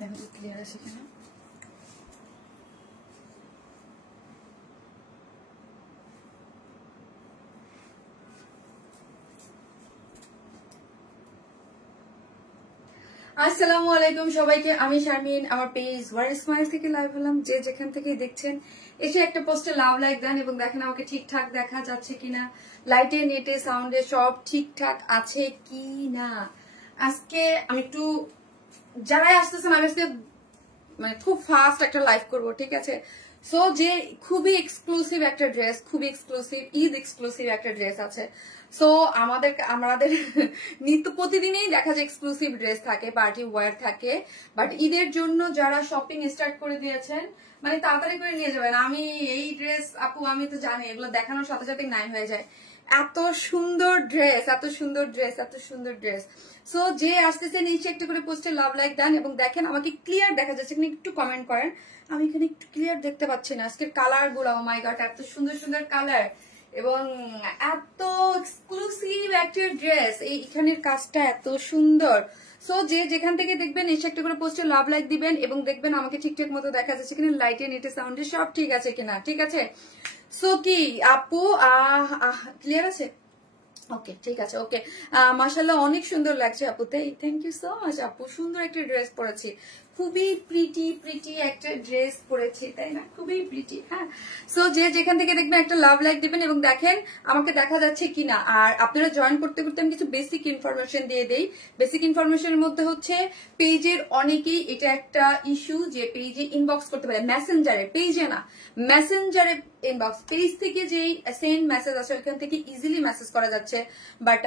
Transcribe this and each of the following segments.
দেখো তো ক্লিয়ার আছে কিনা। আসসালামু আলাইকুম সবাইকে, আমি শারমিন। আমার পেজ ওয়ার স্মাইল থেকে লাইভ হলাম। যে যেখান থেকে দেখছেন এসে একটা পোস্টে লাভ লাইক দেন এবং দেখেন আমাকে ঠিকঠাক দেখা যাচ্ছে কিনা, লাইটে নেটে সাউন্ডে সব ঠিকঠাক আছে কি না। আজকে আমি একটু যারাই আসতেছেন আমি আজকে মানে খুব ফাস্ট একটা লাইভ করব, ঠিক আছে। সো যে খুবই এক্সক্লুসিভ একটা ড্রেস, খুবই এক্সক্লুসিভ ঈদ এক্সক্লুসিভ একটা ড্রেস আছে। সো আমাদের নিত্য প্রতিদিনই দেখা যায় এক্সক্লুসিভ ড্রেস থাকে, পার্টি ওয়্যার থাকে, বাট ঈদের জন্য যারা শপিং স্টার্ট করে দিয়েছেন মানে তাড়াতাড়ি করে নিয়ে যাবেন। আমি এই ড্রেস আপু আমি তো জানি এগুলো দেখানোর সাথে সাথে নাই হয়ে যায়। এত সুন্দর ড্রেস, এত সুন্দর ড্রেস, এত সুন্দর ড্রেস। সো যে আসতেছে নিচে একটা করে পোস্টে লাভ লাইক দেন এবং দেখেন আমাকে ক্লিয়ার দেখা যাচ্ছে কিনা একটু কমেন্ট করেন। আমি এখানে একটু ক্লিয়ার দেখতে পাচ্ছি না। আজকের কালার গুলো, ও মাই গড, এত সুন্দর সুন্দর কালার এবং এত এক্সক্লুসিভ একটা ড্রেস। এইখানের কাজটা এত সুন্দর। সো যে যেখান থেকে দেখবেন এসে একটা করে পোস্টে লাভ লাইক দিবেন এবং দেখবেন আমাকে ঠিকঠাক মতো দেখা যাচ্ছে কিনা, লাইটে নেটে সাউন্ডে সব ঠিক আছে কিনা, ঠিক আছে। সো কি আপু ক্লিয়ার আছে? ওকে, ঠিক আছে। ওকে, মাশাআল্লাহ অনেক সুন্দর লাগছে আপু। থ্যাংক ইউ সো মাচ আপু। সুন্দর একটা ড্রেস পরেছি, খুবই প্রিটি প্রিটি একটা ড্রেস পরেছি, তাই না? খুবই প্রিটি। হ্যাঁ, সো যে যেখান থেকে দেখবেন একটা লাভ লাইক দিবেন এবং দেখেন আমাকে দেখা যাচ্ছে কিনা। আর আপনারা জয়েন করতে করতে আমি কিছু বেসিক ইনফরমেশন দিয়ে দেই। বেসিক ইনফরমেশনের মধ্যে হচ্ছে পেজের অনেকেই এটা একটা ইস্যু যে পেজে ইনবক্স করতে পারে, মেসেঞ্জারে, পেজে না মেসেঞ্জারে ইনবক্স। পেজ থেকে যেই সেন্ড মেসেজ আছে ওইখান থেকে ইজিলি মেসেজ করা যাচ্ছে, বাট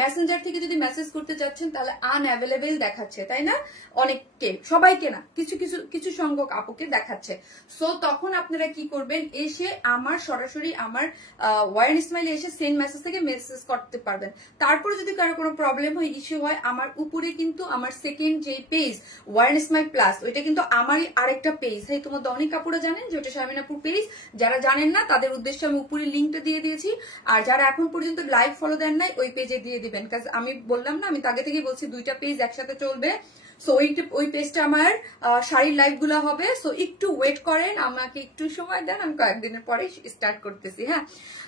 মেসেঞ্জার থেকে যদি মেসেজ করতে যাচ্ছেন তাহলে আনঅ্যাভেলেবেল দেখাচ্ছে, তাই না? অনেককে, সবাইকে না, কিছু কিছু কিছু সংখ্যক আপুকে দেখাচ্ছে। সো তখন আপনারা কি করবেন, এসে আমার সরাসরি আমার ওয়ার স্মাইলে এসে সেন্ড মেসেজ থেকে মেসেজ করতে পারবেন। তারপরে যদি কারো কোনো প্রবলেম হয়, ইস্যু হয়, আমার উপরে কিন্তু আমার সেকেন্ড যে পেজ ওয়ার স্মাইল প্লাস, ওইটা কিন্তু আমারই আরেকটা পেজ। হ্যাঁ, তোমার অনেক আপুরা জানেন যে ওটা শারমিন আপুর পেজ। যারা জানেন না তাদের উদ্দেশ্যে আমি উপরে লিঙ্কটা দিয়ে দিয়েছি। আর যারা এখন পর্যন্ত লাইভ ফলো দেন নাই ওই পেজে দিয়ে দিবেন, কারণ আমি বললাম না, আমি আগে থেকে বলছি দুইটা পেজ একসাথে চলবে। সো ওই পেজটা আমার শাড়ির লাইভ গুলো হবে। সো একটু ওয়েট করেন, আমাকে একটু সময় দেন, আমি কয়েকদিনের পরে স্টার্ট করতেছি। হ্যাঁ,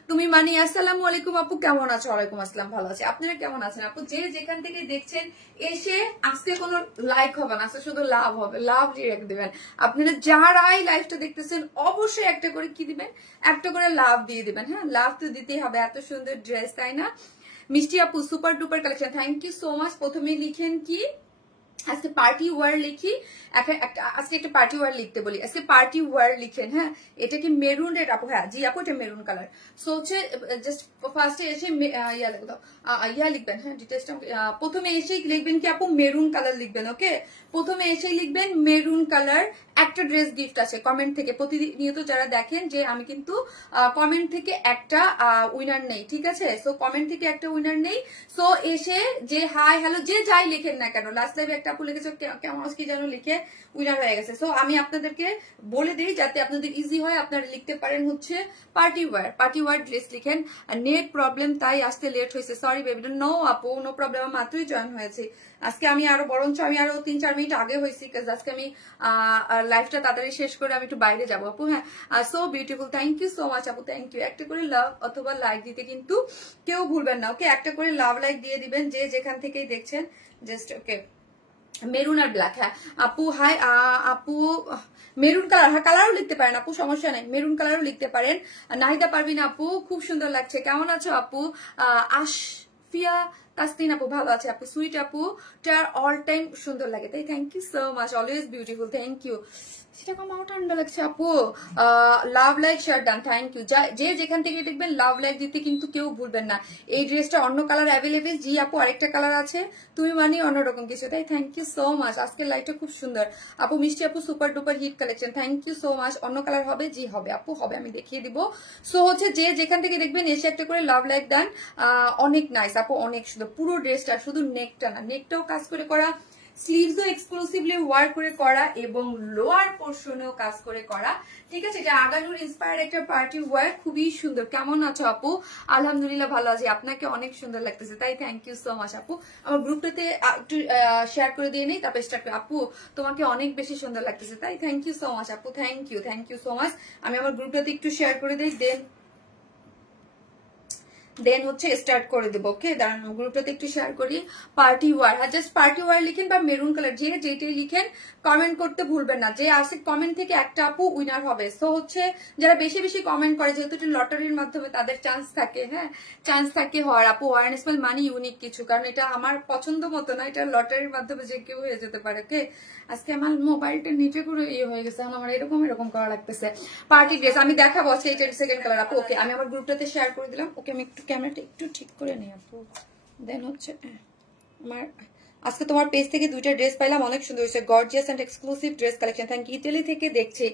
তুমি মানি আসসালামু আলাইকুম আপু, কেমন আছো? ওয়ালাইকুম আসসালাম, ভালো আছি। আপনারা কেমন আছেন আপু? যে যেখান থেকে দেখছেন এসে আজকে কোনো লাইক হবে না, আজকে শুধু লাভ হবে, লাভ ডিরেক্ট দিবেন। আপনারা যারাই লাইভটা দেখতেছেন অবশ্যই একটা করে কি দিবেন, একটা করে লাভ দিয়ে দিবেন। হ্যাঁ, লাভ তো দিতেই হবে, এত সুন্দর ড্রেস, তাই না? মিষ্টি আপু super duper collection, thank you so much. প্রথমে লিখেন কি, আজকে পার্টি ওয়ার লিখি, আজকে একটা পার্টি ওয়ার লিখতে বলি, আজকে পার্টি ওয়ার লিখেন। হ্যাঁ, এটা কি মেরুন রেড আপু? হ্যাঁ জি আপু, এটা মেরুন কালার। সো হচ্ছে জাস্ট ফার্স্টে এসে ইয়া লিখবেন। হ্যাঁ, ডিটেলসটা প্রথমে এসেই লিখবেন কি আপু, মেরুন কালার লিখবেন। ওকে, প্রথমে এসেই লিখবেন মেরুন কালার। একটা ড্রেস গিফট আছে কমেন্ট থেকে। প্রতিনিয়ত যারা দেখেন যে আমি কিন্তু কমেন্ট থেকে একটা উইনার নেই, ঠিক আছে? সো কমেন্ট থেকে একটা উইনার নেই। সো এসে যে হাই হ্যালো যে যাই লেখেন না কেন, লাস্ট লাইভে একটা আপু লিখেছে কেমন কি যেন লিখে উইনার হয়ে গেছে। সো আমি আপনাদেরকে বলে দিই যাতে আপনাদের ইজি হয়, আপনারা লিখতে পারেন হচ্ছে পার্টি ওয়ার ড্রেস লিখেন। নেট প্রবলেম তাই আসতে লেট হয়েছে, সরি বেবি। নো আপু, নো প্রবলেম, মাত্রই জয়েন হয়েছি আজকে। আমি আরো বরঞ্চ আমি আরো 3-4 মিনিট আগে হয়েছি, কাজ আজকে আমি লাইফটা তাড়াতাড়ি শেষ করে আমি একটু বাইরে যাবো আপু। হ্যাঁ, so beautiful, thank you so much আপু, থ্যাংক ইউ। একটা করে লাভ অথবা লাইক দিতে কিন্তু কেউ ভুলবেন না। ওকে, একটা করে লাভ লাইক দিয়ে দিবেন যে যেখান থেকেই দেখছেন। জাস্ট ওকে, মেরুন আর ব্ল্যাক। হ্যাঁ আপু, হাই আপু, মেরুন কালার, হ্যাঁ কালারও লিখতে পারেন আপু, সমস্যা নাই, মেরুন কালারও লিখতে পারেন। নাহিদা পারভিন আপু, খুব সুন্দর লাগছে, কেমন আছো আপু? আশফিয়া তাসনিন আপু, ভালো আছে আপু। সুইট আপু, টার অল টাইম সুন্দর লাগে, তাই thank you so much, always beautiful, thank you. সেটা কমাও ঠান্ডা লাগছে আপু। Love like share done, thank you. যে যেখান থেকে দেখবেন লাভ লাইক দিতে কিন্তু কেউ ভুলবেন না। এই ড্রেসটা অন্য কালার অ্যাভেলেবেল, জি আপু আরেকটা কালার আছে, তুমি মানে অন্যরকম কিছু, তাই থ্যাংক ইউ সো মাচ। আজকের লাইটটা খুব সুন্দর আপু। মিষ্টি আপু super duper hit collection, thank you so much. অন্য কালার হবে? জি হবে আপু, হবে, আমি দেখিয়ে দিব। সো হচ্ছে যে যেখান থেকে দেখবেন এসে একটা করে লাভ লাইক দেন। অনেক নাইস আপু, অনেক সুন্দর পুরো ড্রেসটা, শুধু নেকটা না, নেকটাও কাজ করে করা, স্লিভসও এক্সক্লুসিভলি ওয়ার্ক করে করা এবং লোয়ার পোর্শনেও কাজ করে করা, ঠিক আছে। এটা আগানুর ইন্সপায়ার্ড একটা পার্টি ওয়ার, খুবই সুন্দর। কেমন আছো আপু? আলহামদুলিল্লাহ ভালো আছি, আপনাকে অনেক সুন্দর লাগতেছে, তাই থ্যাংক ইউ সো মাচ আপু। আমার গ্রুপটাতে একটু শেয়ার করে দিয়ে নেই, তারপর স্টার্ট করে। আপু তোমাকে অনেক বেশি সুন্দর লাগতেছে, তাই থ্যাংক ইউ সো মাচ আপু, থ্যাংক ইউ সো মাচ। আমি আমার গ্রুপটাতে একটু শেয়ার করে দিই, দেন হচ্ছে স্টার্ট করে দেবো। ওকে, দাঁড়ান গ্রুপটাতে একটু শেয়ার করি। পার্টি ওয়ার, আর জাস্ট পার্টি ওয়ার লিখেন বা মেরুন কালার, যে যেটাই লিখেন কমেন্ট করতে ভুলবেন না। যে আসে কমেন্ট থেকে একটা আপু উইনার হবে। সো হচ্ছে যারা বেশি বেশি কমেন্ট করে, যেহেতু এটা লটারির মাধ্যমে তাদের চান্স থাকে, হ্যাঁ চান্স থাকে হওয়ার। আপু ওয়ার স্মেল মানে ইউনিক কিছু, কারণ এটা আমার পছন্দ মতো না, এটা লটারির মাধ্যমে যে কেউ হয়ে যেতে পারে। ওকে, আজকে আমার মোবাইলটা নিচে করে ইয়ে হয়ে গেছে, আমার এরকম করা লাগতেছে। পার্টি ড্রেস আমি দেখাবো, এটা সেকেন্ড কালার আপু। ওকে, আমি আমার গ্রুপটাতে শেয়ার করে দিলাম। ওকে, আমি একটু ক্যামেরাটা একটু ঠিক করে নিই আপু। দেন হচ্ছে আমার আজকে তোমার পেজ থেকে দুইটা ড্রেস পাইলাম, অনেক সুন্দর হয়েছে, gorgeous and exclusive dress collection. Thank you. Italy থেকে দেখছি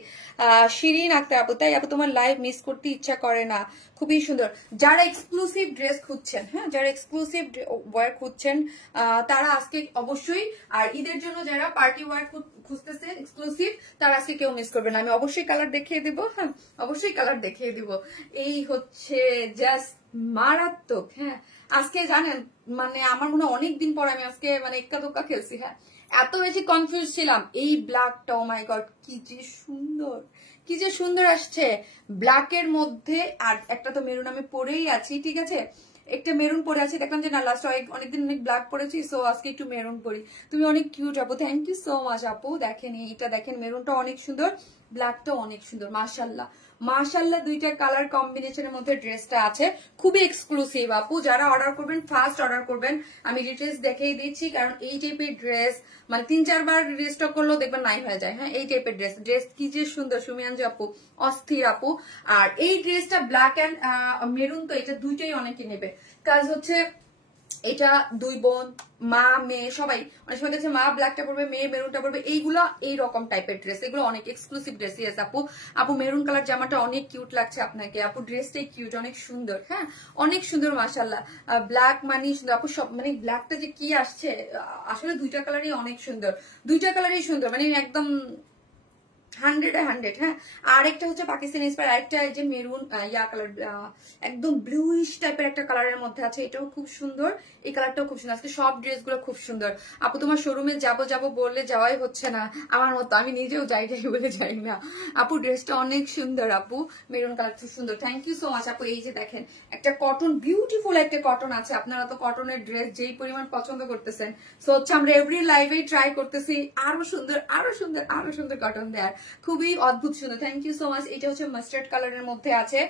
শিরিন আক্তার আপু, তাই আপু তোমার লাইভ মিস করতে ইচ্ছা করে না, খুবই সুন্দর। যারা এক্সক্লুসিভ ড্রেস খুঁজছেন, হ্যাঁ যারা এক্সক্লুসিভ ওয়্যার খুঁজছেন তারা আজকে অবশ্যই, আর ঈদের জন্য যারা পার্টি ওয়্যার খুঁজতেছে এক্সক্লুসিভ, তারা আজকে কেউ মিস করবে না। আমি অবশ্যই কালার দেখিয়ে দিব, হ্যাঁ অবশ্যই কালার দেখিয়ে দিব। এই হচ্ছে জাস্ট মারাত্মক। হ্যাঁ আজকে জানেন মানে আমার মনে হয় অনেকদিন পর আমি আজকে মানে এক্কা দোক্কা খেলছি। হ্যাঁ এত বেশি কনফিউজ ছিলাম। এই ব্ল্যাকটা, ও মাই গড কি যে সুন্দর আসছে ব্ল্যাকের মধ্যে। আর একটা তো মেরুন আমি পরেই আছি, ঠিক আছে, একটা মেরুন পরে আছি, দেখলাম যে না লাস্ট অনেকদিন অনেক ব্ল্যাক পরেছি, সো আজকে একটু মেরুন পরি। তুমি অনেক কিউট আপু, থ্যাংক ইউ সো মাচ আপু। দেখেন এইটা দেখেন, মেরুনটা অনেক সুন্দর, ব্ল্যাকটা অনেক সুন্দর, মাশাল্লাহ মাশাল্লাহ। দুইটা কালার কম্বিনেশনের মধ্যে ড্রেসটা আছে, খুবই এক্সক্লুসিভ আপু। যারা অর্ডার করবেন ফার্স্ট অর্ডার করবেন, আমি ডিটেলস দেখিয়ে দিচ্ছি, কারণ এই টাইপের ড্রেস মানে 3-4 বার রিস্টক করলেও দেখবেন নাই হয়ে যায়। হ্যাঁ এই টাইপের ড্রেস কি যে সুন্দর, সুমিয়াঞ্জু আপু অস্থির আপু। আর এই ড্রেসটা ব্ল্যাক এন্ড মেরুন, তো এটা দুইটাই অনেকে নেবে, কাজ হচ্ছে এটা দুই বোন মা মেয়ে সবাই, অনেক সময় দেখছে মা ব্ল্যাকটা পড়বে মেয়ে মেরুনটা পড়বে, এইগুলো এইরকম টাইপের ড্রেস, এগুলো অনেক এক্সক্লুসিভ ড্রেস। ইয়েস আপু, আপু মেরুন কালার জামাটা অনেক কিউট লাগছে আপনাকে আপু, ড্রেসটাই কিউট, অনেক সুন্দর, হ্যাঁ অনেক সুন্দর মাশাল্লাহ। ব্ল্যাক মানে সুন্দর আপু, সব মানে ব্ল্যাকটা যে কি আসছে, আসলে দুইটা কালারই অনেক সুন্দর, দুইটা কালারই সুন্দর, মানে একদম 100-100। হ্যাঁ আরেকটা হচ্ছে পাকিস্তানি ইন্সপায়ার, আরেকটা এই যে মেরুন ইয়া কালার, একদম ব্লুইশ টাইপের একটা কালারের মধ্যে আছে, এটাও খুব সুন্দর, এই কালারটাও খুব সুন্দর। আজকে সব ড্রেসগুলো খুব সুন্দর আপু। তোমার শোরুমে যাবো বললে যাওয়াই হচ্ছে না আমার মতো, আমি নিজেও যাই বলে যাই না আপু। ড্রেসটা অনেক সুন্দর আপু, মেরুন কালার খুব সুন্দর, থ্যাংক ইউ সো মাচ আপু। এই যে দেখেন একটা কটন, বিউটিফুল একটা কটন আছে, আপনারা তো কটনের ড্রেস যেই পরিমাণ পছন্দ করতেছেন, সো হচ্ছে আমরা এভরি লাইভেই ট্রাই করতেছি আরো সুন্দর কটন দেয়ার, খুবই অদ্ভুত সুন্দর, থ্যাংক ইউ সো মাচ। এটা হচ্ছে মাস্টার্ড কালারের মধ্যে আছে,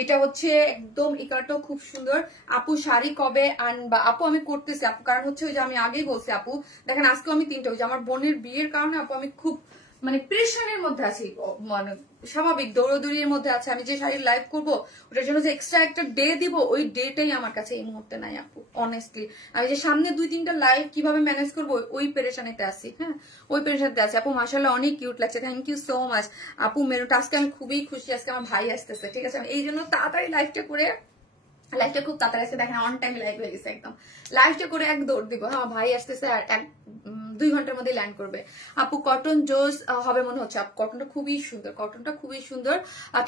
এটা হচ্ছে একদম এই কালারটাও খুব সুন্দর আপু। শাড়ি কবে আনবা আপু? আমি করতেছি আপু, কারণ হচ্ছে ওই যে আমি আগেই বলছি আপু, দেখেন আজকে আমি 3টা, ওই যে আমার বোনের বিয়ের কারণে আপু আমি খুব মানে প্রেশারের মধ্যে আছি, মানে স্বাভাবিক দৌড়দৌড়ির মধ্যে আছে। আমি যে শাড়ির লাইভ করবো ওটার জন্য যে এক্সট্রা একটা ডে দিব, ওই ডেটাই আমার কাছে এই মুহূর্তে নাই আপু, অনেস্টলি। আমি যে সামনে 2-3টা লাইভ কিভাবে ম্যানেজ করবো ওই পেরেশানিতে আছি, হ্যাঁ ওই পেরেশানিতে আছি আপু। মাশাআল্লাহ অনেক কিউট লাগছে, থ্যাংক ইউ সো মাচ আপু। মেরুনটা আজকে আমি খুবই খুশি, আজকে আমার ভাই আসতেছে, ঠিক আছে, আমি এই জন্য তাড়াতাড়ি লাইভটা করে, লাইভটা খুব তাড়াতাড়ি আসছে, দেখেন অন টাইম লাইভ হয়ে গেছে একদম, লাইভটা করে এক দৌড় দিব। হ্যাঁ ভাই আসতেছে আর 2 ঘন্টার মধ্যে ল্যান্ড করবে আপু। কটন জোস হবে মনে হচ্ছে আপু, কটনটা খুবই সুন্দর, কটনটা খুবই সুন্দর।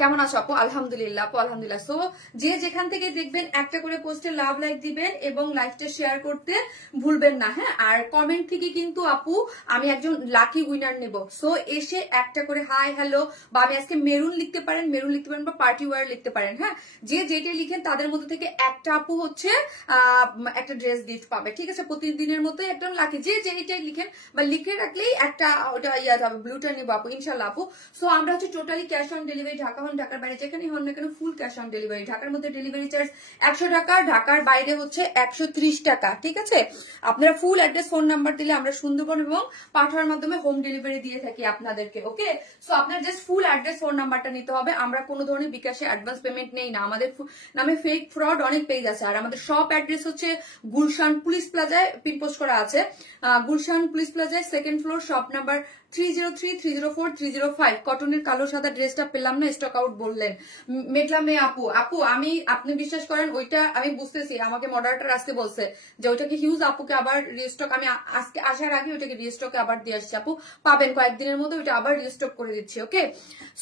কেমন আছো আপু? আলহামদুলিল্লাহ আপু, আলহামদুলিল্লাহ। সো যে যেখান থেকে দেখবেন একটা করে পোস্টে লাভ লাইক দিবেন এবং লাইভটা শেয়ার করতে ভুলবেন না। হ্যাঁ আর কমেন্ট থেকে কিন্তু আপু আমি একজন লাকি উইনার নেব, সো এসে একটা করে হাই হ্যালো, বা আমি আজকে মেরুন লিখতে পারেন বা পার্টি ওয়্যার লিখতে পারেন। হ্যাঁ যে যেটা লিখেন তাদের মধ্যে থেকে একটা আপু হচ্ছে একটা ড্রেস গিফট পাবে, ঠিক আছে, প্রতিদিনের মতোই একদম লাকি। যে যেটাই লিখেন বা লিখে রাখলেই একটা ওটা ইয়া যাবে, ব্লুটা নিবো আপু ইনশাল্লাহ আপু। সো আমরা হচ্ছে totally cash on delivery, Dhaka হন ঢাকার বাইরে যেখানেই হন না কেন ফুল ক্যাশ অন ডেলিভারি। ঢাকার মধ্যে ডেলিভারি চার্জ 100 টাকা, ঢাকার বাইরে হচ্ছে 130 টাকা, ঠিক আছে। আপনারা ফুল অ্যাড্রেস ফোন নাম্বার দিলে আমরা সুন্দরবন এবং পাঠানোর মাধ্যমে হোম ডেলিভারি দিয়ে থাকি আপনাদেরকে। ওকে, সো আপনার জাস্ট ফুল অ্যাড্রেস ফোন নাম্বারটা নিতে হবে। আমরা কোনো ধরনের বিকাশে অ্যাডভান্স পেমেন্ট নেই না, আমাদের নামে ফেক ফ্রড অনেক পেজ আছে। আর আমাদের শপ অ্যাড্রেস হচ্ছে গুলশান পুলিশ প্লাজায় পিন পোস্ট করা আছে, গুলশান পুলিশ প্লাজায় 2nd ফ্লোর, শপ নাম্বার 303, 304, 305 কটনের কালো সাদা ড্রেসটা পেলাম না, স্টক আউট বললেন মেঘলা মেয়ে আপু। আপু আমি, আপনি বিশ্বাস করেন ওইটা আমি বুঝতেছি, আমাকে মডারেটর আজকে বলছে যে ওইটাকে হিউজ আপুকে আবার রিস্টক, আমি আজকে আসার আগে ওইটাকে রিস্টকে আবার দিয়ে আসছি। আপু পাবেন কয়েকদিনের মধ্যে ওইটা আবার রিস্টক করে দিচ্ছি। ওকে,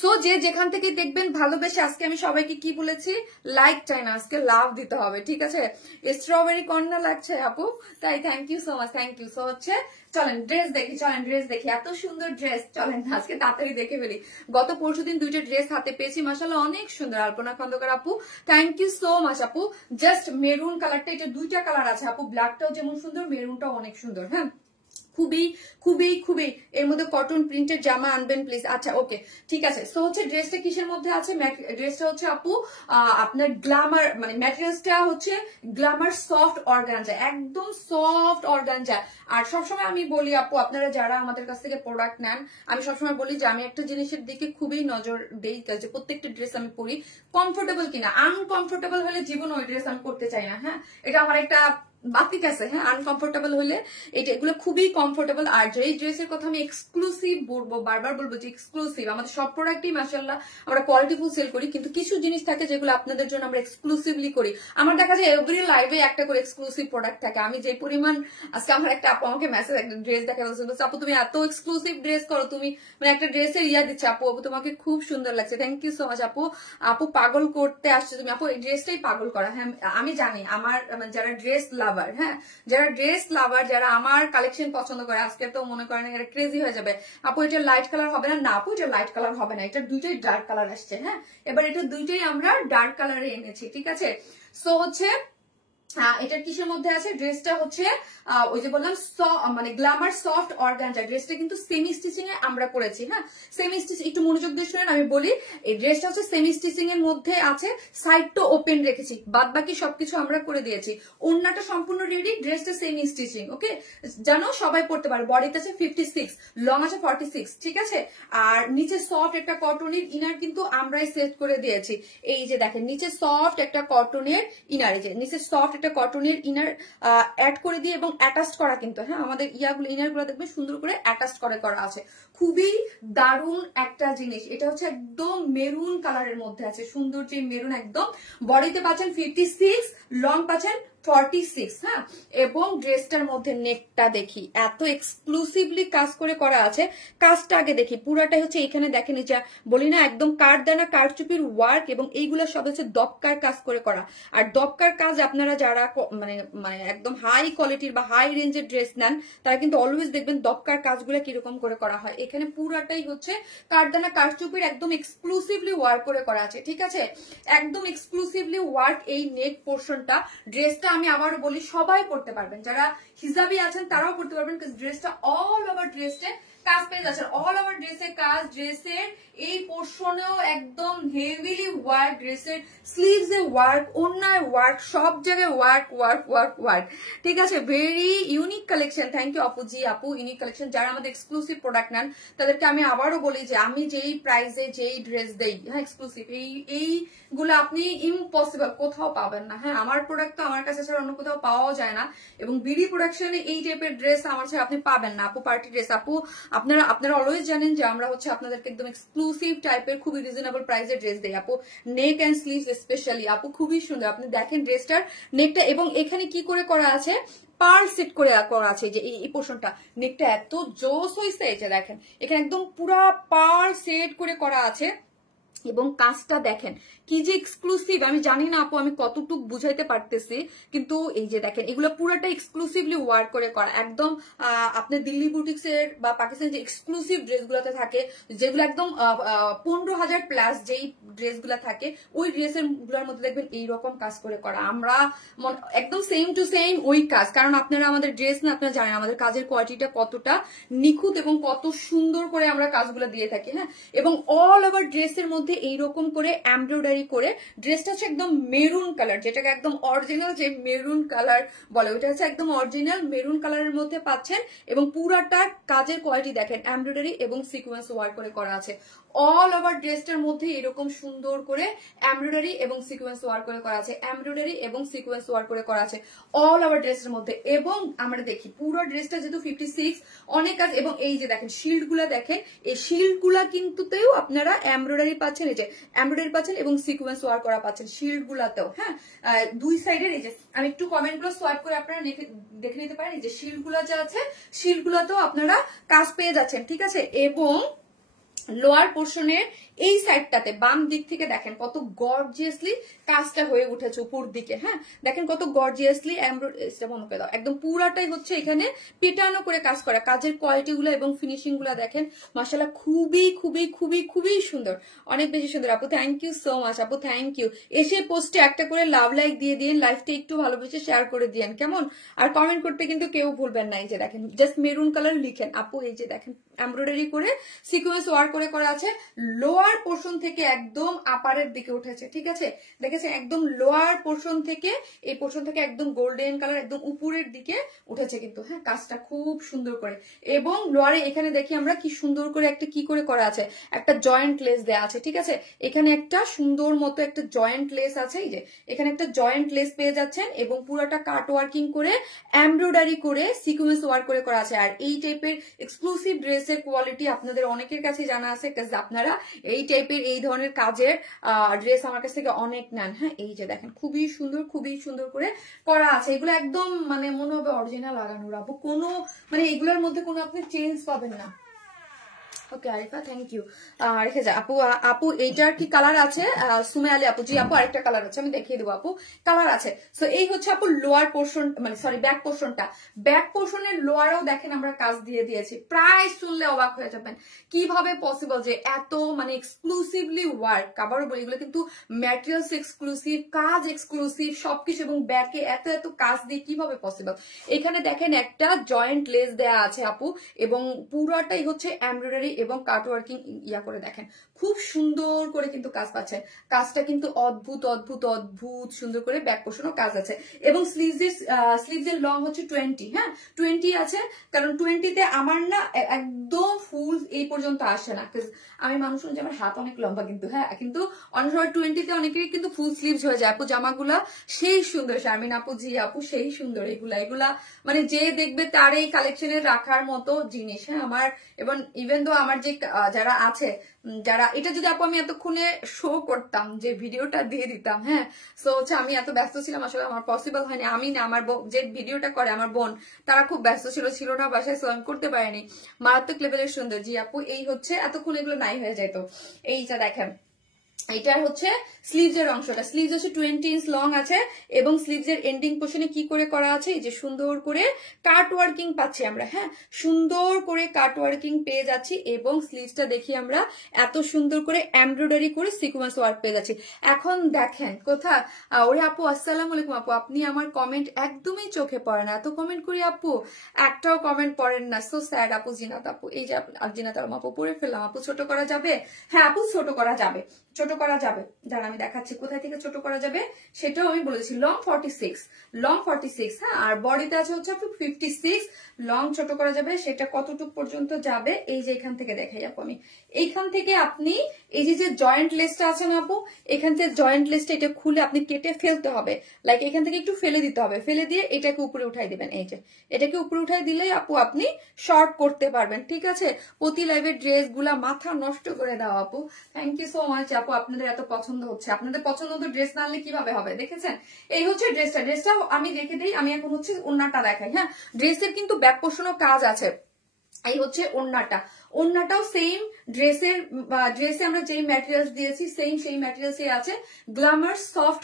সো যে যেখান থেকে দেখবেন ভালোবেসে, আজকে আমি সবাইকে কি বলেছি, লাইক চাই না, আজকে লাভ দিতে হবে, ঠিক আছে? স্ট্রবেরি কর্নার লাগছে আপু, তাই thank you so much, thank you. So হচ্ছে চলেন ড্রেস দেখি, চলেন ড্রেস দেখি, এত সুন্দর ড্রেস, চলেন আজকে তাড়াতাড়ি দেখে ফেলি। গত পরশুদিন দুইটা ড্রেস হাতে পেয়েছি, মাশাআল্লাহ অনেক সুন্দর। আলপনা খন্দকার আপু থ্যাংক ইউ সো মাচ আপু। জাস্ট মেরুন কালারটা, এটা দুইটা কালার আছে আপু, ব্ল্যাকটাও যেমন সুন্দর, মেরুনটাও অনেক সুন্দর। হ্যাঁ খুবই খুবই খুবই, এর মধ্যে কটন প্রিন্টের জামা আনবেন প্লিজ। আচ্ছা ওকে ঠিক আছে। সো হচ্ছে ড্রেসটা কিসের মধ্যে আছে? ড্রেসটা হচ্ছে আপু আপনার গ্ল্যামার, মানে ম্যাটেরিয়ালসটা হচ্ছে গ্ল্যামার সফট অর্গানজা, একদম সফট অর্গানজা। আর সবসময় আমি বলি আপু, আপনারা যারা আমাদের কাছ থেকে প্রোডাক্ট নেন, আমি সবসময় বলি যে আমি একটা জিনিসের দিকে খুবই নজর দেই, যে প্রত্যেকটা ড্রেস আমি পরি কমফোর্টেবল কিনা। আনকমফোর্টেবল হলে জীবন ওই ড্রেস আমি করতে চাই না। হ্যাঁ এটা আমার একটা বাতিক আছে। হ্যাঁ আনকমফোর্টেবল হলে, এটা এগুলো খুবই কমফোর্টেবল। আর যেই ড্রেসের কথা আমি এক্সক্লুসিভ বলবো, বারবার বলবো যে এক্সক্লুসিভ, আমাদের সব প্রোডাক্টই মাশাআল্লাহ আমরা কোয়ালিটিফুল সেল করি, কিন্তু কিছু জিনিস থাকে যেগুলো আপনাদের জন্য আমরা এক্সক্লুসিভলি করি। আমার দেখা যায় এভরি লাইভে একটা করে এক্সক্লুসিভ প্রোডাক্ট থাকে। আমি যে পরিমাণ, আজকে আমার একটা আপু আমাকে মেসেজ, একটা ড্রেস দেখা বলছে, আপু তুমি এত এক্সক্লুসিভ ড্রেস করো, তুমি মানে একটা ড্রেসের ইয়া দিচ্ছে আপু, আপু তোমাকে খুব সুন্দর লাগছে, থ্যাংক ইউ সো মাচ আপু। আপু পাগল করতে আসছে তুমি আপু, এই ড্রেসটাই পাগল করা। হ্যাঁ আমি জানি আমার যারা ড্রেস লাভার, হ্যাঁ যারা ড্রেস লাভার, যারা আমার কালেকশন পছন্দ করে, আজকে তো মনে করেন এটা ক্রেজি হয়ে যাবে আপু এটা লাইট কালার হবে না। না আপু এটা লাইট কালার হবে না, এটা দুইটাই ডার্ক কালার আসছে। হ্যাঁ এবার এটা দুইটাই আমরা ডার্ক কালারে এনেছি, ঠিক আছে? সো হচ্ছে এটার কিসের মধ্যে আছে? ড্রেসটা হচ্ছে ওই যে বললাম মানে গ্ল্যামার সফট অর্গানজা। ড্রেসটা কিন্তু সেমি স্টিচিং এ আমরা করেছি। হ্যাঁ সেমি স্টিচিং, একটু মনোযোগ দিয়ে শুনেন আমি বলি। এই ড্রেসটা হচ্ছে সেমি স্টিচিং এর মধ্যে আছে, সাইডটা ওপেন রেখেছি, বাদ বাকি সবকিছু আমরা করে দিয়েছি। ওড়নাটা সম্পূর্ণ রেডি, ড্রেসটা সেমি স্টিচিং। ওকে জানো সবাই পড়তে পারে। বডিতে আছে 56, লং আছে 46, ঠিক আছে? আর নিচে সফট একটা কটনের ইনার কিন্তু আমরাই সেট করে দিয়েছি। এই যে দেখেন নিচে সফট একটা কটনের ইনার, এই যে নিচে সফট একটা কটনের ইনার অ্যাড করে দিয়ে এবং অ্যাটাচড করা কিন্তু। হ্যাঁ আমাদের ইয়াগুলো, ইনার গুলো দেখবেন সুন্দর করে অ্যাটাচড করে করা আছে। খুবই দারুণ একটা জিনিস। এটা হচ্ছে একদম মেরুন কালারের মধ্যে আছে, সুন্দর যে মেরুন একদম। বডিতে পাচ্ছেন 56, লং পাচ্ছেন 46। হ্যাঁ এবং ড্রেসটার মধ্যে নেকটা দেখি এত এক্সক্লুসিভলি কাজ করে করা আছে। কাজটা আগে দেখি, পুরাটাই হচ্ছে এখানে দেখেন, এই যে বলি না একদম কাঠদানা কারচুপির ওয়ার্ক, এবং এইগুলা সব হচ্ছে দপকার কাজ করে করা। আর দপকার কাজ আপনারা যারা মানে মানে একদম হাই কোয়ালিটির বা হাই রেঞ্জের ড্রেস নেন, তারা কিন্তু অলওয়েজ দেখবেন দপকার কাজগুলো কিরকম করে করা হয়। এখানে পুরাটাই হচ্ছে কাঠদানা কারচুপির একদম এক্সক্লুসিভলি ওয়ার্ক করে করা আছে, ঠিক আছে? একদম এক্সক্লুসিভলি ওয়ার্ক এই নেক পোর্শনটা। ড্রেসটা আমি আবারও বলি সবাই পড়তে পারবেন, যারা হিজাবি আছেন তারাও পড়তে পারবেন, ড্রেসটা অল ওভার ড্রেসটা কাজ পেয়ে যাচ্ছেন, অল ওভার ড্রেসের কাজ। ড্রেসের এই পোর্শনেও একদম হেভিলি ওয়ার্ক, ড্রেসের স্লিভস এ ওয়ার্ক, ওড়নায় ওয়ার্ক, সব জায়গায় ওয়ার্ক ওয়ার্ক ওয়ার্ক ওয়ার্ক, ঠিক আছে? Very unique collection. Thank you আপুজি আপু, ইউনিক কালেকশন। যারা আমাদের এক্সক্লুসিভ প্রোডাক্ট নেন তাদেরকে আমি আবারও বলি যে আমি যেই প্রাইসে যেই ড্রেস দেই, হ্যাঁ এক্সক্লুসিভ, এইগুলো আপনি ইম্পসিবল কোথাও পাবেন না। হ্যাঁ আমার প্রোডাক্ট তো আমার কাছে ছাড়া অন্য কোথাও পাওয়াও যায় না, এবং বিডি প্রোডাকশনে এই টাইপের ড্রেস আমার ছাড়া আপনি পাবেন না আপু। পার্টি ড্রেস আপু আপনারা অলওয়েজ জানেন যে আমরা হচ্ছে আপনাদেরকে একদম এক্সক্লুসিভ টাইপের খুবই রিজনেবল প্রাইসে ড্রেস দেই আপু। নেক এন্ড স্লিভস স্পেশালি আপু খুবই সুন্দর। আপনি দেখেন ড্রেসটার নেকটা, এবং এখানে কি করে করা আছে, পার্ল সেট করে করা আছে। যে এই পোর্শনটা নেকটা এত জোস হয়েছে, এই যে দেখেন এখানে একদম পুরা পার্ল সেট করে করা আছে, এবং কাজটা দেখেন কি যে এক্সক্লুসিভ। আমি জানি না আপু আমি কতটুক বুঝাইতে পারতেছি, কিন্তু এই যে দেখেন এগুলো পুরোটা এক্সক্লুসিভলি ওয়ার্ক করে করা। একদম আপনার দিল্লি বুটিক্স এর বা পাকিস্তান যে এক্সক্লুসিভ ড্রেসগুলোতে থাকে, যেগুলো একদম 15,000 প্লাস যেই ড্রেসগুলো থাকে, ওই ড্রেসের গুলোর মধ্যে দেখবেন এইরকম কাজ করে করা। আমরা একদম সেম টু সেম ওই কাজ, কারণ আপনারা আমাদের ড্রেস না, আপনারা জানেন আমাদের কাজের কোয়ালিটিটা কতটা নিখুঁত এবং কত সুন্দর করে আমরা কাজগুলো দিয়ে থাকি। হ্যাঁ এবং অল ওভার ড্রেসের মধ্যে এইরকম করে এমব্রয়ডারি করে। ড্রেসটা হচ্ছে একদম মেরুন কালার, যেটাকে একদম অরিজিনাল যে মেরুন কালার বলে, ওইটা হচ্ছে একদম অরিজিনাল মেরুন কালারের মধ্যে পাচ্ছেন, এবং পুরাটা কাজের কোয়ালিটি দেখেন, এমব্রয়ডারি এবং সিকোয়েন্স ওয়ার্ক করে করা আছে। অল ওভার ড্রেসটার মধ্যে এরকম সুন্দর করে এমব্রয়ডারি এবং সিকোয়েন্স ওয়ার্ক করে করা আছে, এমব্রয়ডারি এবং সিকোয়েন্স ওয়ার্ক করে করা আছে অল ওভার ড্রেসের মধ্যে। এবং আমরা দেখি পুরো ড্রেসটা যেহেতু 56 অনেক কাজ, এবং এই যে দেখেন শিল্ড গুলা দেখেন, এই শিল্ড গুলা কিন্তুতেও আপনারা এমব্রয়ডারি পাচ্ছেন, এই যে এমব্রয়ডারি পাচ্ছেন এবং সিকোয়েন্স ওয়ার্ক করা পাচ্ছেন শিল্ড গুলাতেও। হ্যাঁ, দুই সাইডের এই যে আমি একটু কমেন্ট গুলো সোয়াইপ করে আপনারা দেখে নিতে পারেন, এই যে শিল্ড গুলা যা আছে শিল্ড গুলাতেও আপনারা কাজ পেয়ে যাচ্ছেন, ঠিক আছে। এবং লোয়ার পোর্শনের এই সাইডটাতে বাম দিক থেকে দেখেন কত গর্জিয়াসলি কাজটা হয়ে উঠেছে উপর দিকে। হ্যাঁ, দেখেন কত গর্জিয়াসলি মনে করে দাও, একদম পুরাটাই হচ্ছে এখানে পেটানো করে কাজ করা। কাজের কোয়ালিটি গুলো এবং ফিনিশিং গুলো দেখেন মাশাআল্লাহ খুবই খুবই খুবই খুবই সুন্দর, অনেক বেশি সুন্দর। আপু থ্যাংক ইউ সো মাচ, আপু থ্যাংক ইউ। এসে পোস্টে একটা করে লাভ লাইক দিয়ে দিন, লাইভটা একটু ভালোবেসে শেয়ার করে দিয়েন কেমন। আর কমেন্ট করতে কিন্তু কেউ ভুলবেন না। এই যে দেখেন জাস্ট মেরুন কালার লিখেন আপু। এই যে দেখেন এমব্রয়ডারি করে সিকোয়েন্স ওয়ার্ক করে করা আছে, লোয়ার পোর্শন থেকে একদম আপারের দিকে উঠেছে, ঠিক আছে। দেখেছেন একদম লোয়ার পোর্শন থেকে এই পোর্শন থেকে একদম গোল্ডেন কালার একদম উপরের দিকে উঠেছে কিন্তু। হ্যাঁ, কাজটা খুব সুন্দর করে। এবং লোয়ারে এখানে দেখি আমরা কি সুন্দর করে একটা কি করে করা আছে, একটা জয়েন্ট লেস দেওয়া আছে, ঠিক আছে। এখানে একটা সুন্দর মতো একটা জয়েন্ট লেস আছে, এই যে এখানে একটা জয়েন্ট লেস পেয়ে যাচ্ছেন এবং পুরোটা কাট ওয়ার্কিং করে এমব্রয়ডারি করে সিকোয়েন্স ওয়ার্ক করে করা আছে। আর এই টাইপের এক্সক্লুসিভ ড্রেসের কোয়ালিটি আপনাদের অনেকের কাছে জানা আছে, আপনারা এই টাইপের এই ধরনের কাজের ড্রেস আমার কাছ থেকে অনেক নেন। হ্যাঁ, এই যে দেখেন খুবই সুন্দর করে করা আছে। এগুলো একদম মানে মনে হবে অরিজিনাল লাগানো, আপু কোনো মানে এগুলোর মধ্যে কোনো আপনি চেঞ্জ পাবেন না। ওকে আরিফা থ্যাংক ইউ। রেখে যা আপু। আপু এইটার কি কালার আছে? সুমে আলী আপু, জি আপু আরেকটা কালার আছে, আমি দেখিয়ে দেবো আপু, কালার আছে। সো এই হচ্ছে আপু লোয়ার পোর্শন, মানে সরি ব্যাক পোর্শনটা। ব্যাক পোর্শনের লোয়ারেও দেখেন আমরা কাজ দিয়ে দিয়েছি, প্রায় শুনলে অবাক হয়ে যাবেন কিভাবে পসিবল যে এত মানে এক্সক্লুসিভলি ওয়ার্ক। আবারও বলি এগুলো কিন্তু ম্যাটেরিয়ালস এক্সক্লুসিভ, কাজ এক্সক্লুসিভ সবকিছু, এবং ব্যাকে এত এত কাজ দিয়ে কিভাবে পসিবল। এখানে দেখেন একটা জয়েন্ট লেস দেয়া আছে আপু, এবং পুরাটাই হচ্ছে এমব্রয়ডারি এবং কাট ওয়ার্কিং ইয়া করে দেখেন খুব সুন্দর করে কিন্তু কাজ পাচ্ছেন। কাজটা কিন্তু অদ্ভুত অদ্ভুত অদ্ভুত সুন্দর করে ব্যাক পোর্শনও কাজ আছে। এবং স্লিভসের লং হচ্ছে 20। হ্যাঁ 20 আছে, কারণ 20তে আমার না একদম ফুল এই পর্যন্ত আসে না, আমি মানুষ অনুযায়ী আমার হাত অনেক লম্বা কিন্তু। হ্যাঁ, কিন্তু অনেক সময় 20তে অনেকেরই কিন্তু ফুল স্লিভস হয়ে যায়। আপু জামাগুলা সেই সুন্দর, শারমিন আপু, জি আপু সেই সুন্দর। এগুলা মানে যে দেখবে তার এই কালেকশনের রাখার মতো জিনিস। হ্যাঁ, আমার এবং ইভেন দো আমার যে যারা আছে, যারা এটা যদি আপু আমি এতক্ষণে শো করতাম, যে ভিডিওটা দিয়ে দিতাম। হ্যাঁ, সো হচ্ছে আমি এত ব্যস্ত ছিলাম, আসলে আমার পসিবল হয়নি। আমি না, আমার যে ভিডিওটা করে আমার বোন, তারা খুব ব্যস্ত ছিল না বাসায়, সো আমি করতে পারিনি। মারাত্মক লেভেলের সুন্দর। জি আপু এই হচ্ছে এতক্ষণ এগুলো নাই হয়ে যেত। এইটা দেখেন, এটার হচ্ছে স্লিভস এর অংশটা, স্লিভস হচ্ছে 20 ইঞ্চ লং আছে, এবং স্লিভস এর এন্ডিং পোর্শনে কি করে করা আছে, এই যে সুন্দর করে কাট ওয়ার্কিং পাচ্ছি আমরা। হ্যাঁ, সুন্দর করে কাট ওয়ার্কিং পেয়ে যাচ্ছি, এবং স্লিভসটা দেখি আমরা এত সুন্দর করে এমব্রয়ডারি করে সিকোয়েন্স ওয়ার্ক পেয়ে যাচ্ছি। এখন দেখেন কোথা, ওরে আপু আসসালামু আলাইকুম আপু, আপনি আমার কমেন্ট একদমই চোখে পড়ে না, এত কমেন্ট করি আপু একটাও কমেন্ট পড়েন না, সো স্যাড আপু। জিনাত আপু, এই যে জিনাত আলম আপু পড়ে ফেললাম আপু, ছোট করা যাবে? হ্যাঁ আপু ছোট করা যাবে, ছোট করা যাবে। দাঁড়া আমি দেখাচ্ছি কোথায় থেকে ছোট করা যাবে, সেটাও আমি বলেছি। লং 46, হ্যাঁ, আর বডিতে আছে হচ্ছে 56, লং ছোট করা যাবে। সেটা কতটুক পর্যন্ত যাবে, এই যে এখান থেকে দেখাই আপু আমি। এইখান থেকে আপনি এই যে জয়েন্ট লেসটা আছে না আপু, এখান থেকে জয়েন্ট লেসটা এটা খুলে আপনি কেটে ফেলতে হবে, লাইক এখান থেকে একটু ফেলে দিতে হবে, ফেলে দিয়ে এটাকে উপরে উঠাই দিবেন। এই যে এটাকে উপরে উঠাই দিলেই আপু আপনি শর্ট করতে পারবেন, ঠিক আছে। প্রতি লাইভের ড্রেস গুলা মাথা নষ্ট করে দাও আপু, থ্যাংক ইউ সো মাচ আপু। আপনাদের এত পছন্দ হচ্ছে, আপনাদের পছন্দ তো ড্রেস না আনলে কিভাবে হবে, দেখেছেন। এই হচ্ছে ড্রেসটা আমি রেখে দিই, আমি এখন হচ্ছে ওড়নাটা দেখাই। হ্যাঁ, ড্রেসের কিন্তু ব্যাক পোর্শনও কাজ আছে। এই হচ্ছে ওড়নাটাও সেম ড্রেসে আমরা যেই ম্যাটেরিয়ালস দিয়েছি সেই ম্যাটেরিয়ালসই আছে। গ্ল্যামার সফট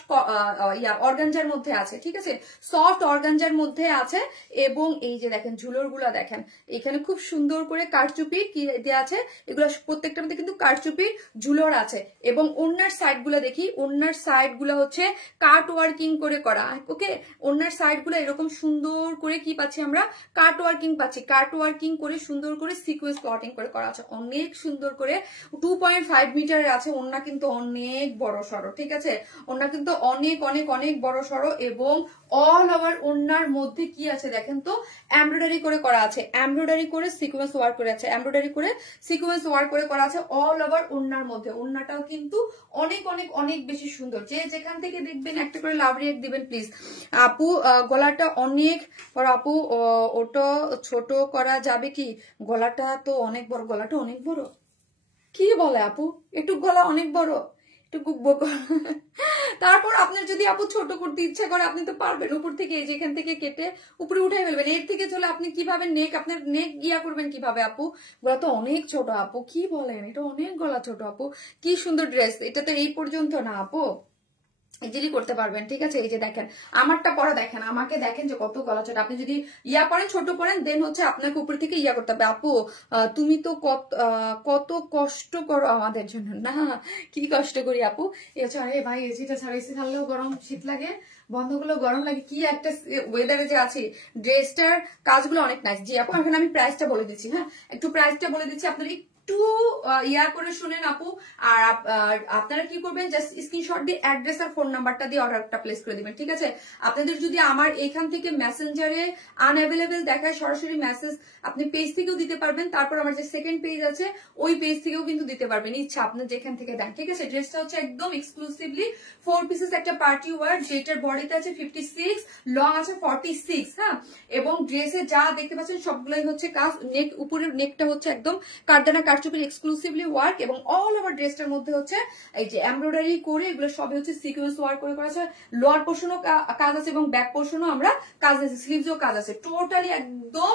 অর্গানজার মধ্যে আছে, ঠিক আছে, সফট অর্গানজার মধ্যে আছে। এবং এই যে দেখেন ঝুলোর গুলা দেখেন, এখানে খুব সুন্দর করে কারচুপি কি দেওয়া আছে, এগুলো প্রত্যেকটার মধ্যে কিন্তু কারচুপির ঝুলোর আছে। এবং ওড়নার সাইড গুলা দেখি, ওড়নার সাইড গুলা হচ্ছে কাট ওয়ার্কিং করে করা। ওকে, ওড়নার সাইড গুলা এরকম সুন্দর করে কি পাচ্ছি আমরা, কাট ওয়ার্কিং পাচ্ছি, কাট ওয়ার্কিং করে সুন্দর করে সিকোয়েন্স প্লটিং করে করা আছে, অনেক সুন্দর সুন্দর করে 2.5 মিটারের আছে। ওড়না কিন্তু অনেক বড় সড়ো, ঠিক আছে, ওড়না কিন্তু অনেক অনেক অনেক বড় সড়ো এবং অল ওভার ওড়নার মধ্যে কি আছে দেখেন তো, এমব্রয়ডারি করে করা আছে, এমব্রয়ডারি করে সিকোয়েন্স ওয়ার্ক করে আছে, এমব্রয়ডারি করে সিকোয়েন্স ওয়ার্ক করে করা আছে অল ওভার ওড়নার মধ্যে। ওড়নাটাও কিন্তু অনেক অনেক অনেক বেশি সুন্দর। যে যেখান থেকে দেখবেন একটা করে লাভ রিয়েক্ট দিবেন প্লিজ। আপু গলাটা অনেক বড় আপু, ওটা ছোট করা যাবে কি? গলাটা তো অনেক বড়, গলাটা অনেক বড় কি বলে আপু, একটু গলা অনেক বড়, একটু তারপর আপনার যদি আপু ছোট করতে ইচ্ছা করে আপনি তো পারবেন, উপর থেকে এই যে এখান থেকে কেটে উপরে উঠাই ফেলবেন। এর থেকে চলে আপনি কিভাবে নেক, আপনার নেক গিয়া করবেন কিভাবে আপু? গলা তো অনেক ছোট আপু, কি বলেন, এটা অনেক গলা ছোট আপু। কি সুন্দর ড্রেস, এটা তো এই পর্যন্ত না আপু, ইজিলি করতে পারবেন, ঠিক আছে। এই যে দেখেন আমারটা পরা দেখেন, আমাকে দেখেন যে কত গলা ছোট। আপনি যদি ইয়া করেন ছোট করেন দেন হচ্ছে আপনাকে উপর থেকে ইয়া করতে হবে। আপু তুমি তো কত কষ্ট করো আমাদের জন্য। না কি কষ্ট করি আপু, এ হচ্ছে আরে ভাই এসিটা ছাড়া, এসি ছাড়লেও গরম, শীত লাগে, বন্ধগুলো গরম লাগে, কি একটা ওয়েদারে যে আছি। ড্রেসটার কাজগুলো অনেক নাইস। জি আপু এখন আমি প্রাইসটা বলে দিচ্ছি, হ্যাঁ একটু প্রাইসটা বলে দিচ্ছি, আপনার একটু ইয়া করে শুনেন আপু। আর আপনারা কি করবেন, জাস্ট স্ক্রিনশট দিয়ে অ্যাড্রেস আর ফোন নাম্বারটা দিয়ে অর্ডারটা প্লেস করে দিবেন, ঠিক আছে। আপনাদের যদি আমার এখান থেকে মেসেঞ্জারে আনঅ্যাভেলেবেল দেখায়, সরাসরি মেসেজ আপনি পেজ থেকেও দিতে পারবেন, তারপর আমার যে সেকেন্ড পেজ আছে ওই পেজ থেকেও কিন্তু দিতে পারবেন, ইচ্ছা আপনার যেখান থেকে দেন, ঠিক আছে। ড্রেসটা হচ্ছে একদম এক্সক্লুসিভলি 4 পিসেস একটা পার্টি ওয়ার, যেটার বডিতে আছে 56, লং আছে 46, হ্যাঁ। এবং ড্রেসে যা দেখতে পাচ্ছেন সবগুলোই হচ্ছে কাজ, নেক উপরের নেকটা হচ্ছে একদম কারদানা কারচুপির এক্সক্লুসিভলি ওয়ার্ক, এবং অল ওভার ড্রেসটার মধ্যে হচ্ছে এই যে এমব্রয়ডারি করে, এগুলো সবই হচ্ছে সিকোয়েন্স ওয়ার্ক করে করা আছে। লোয়ার পোর্শনও কাজ আছে এবং ব্যাক পোর্শনও আমরা কাজ আছে, স্লিভসও কাজ আছে, টোটালি একদম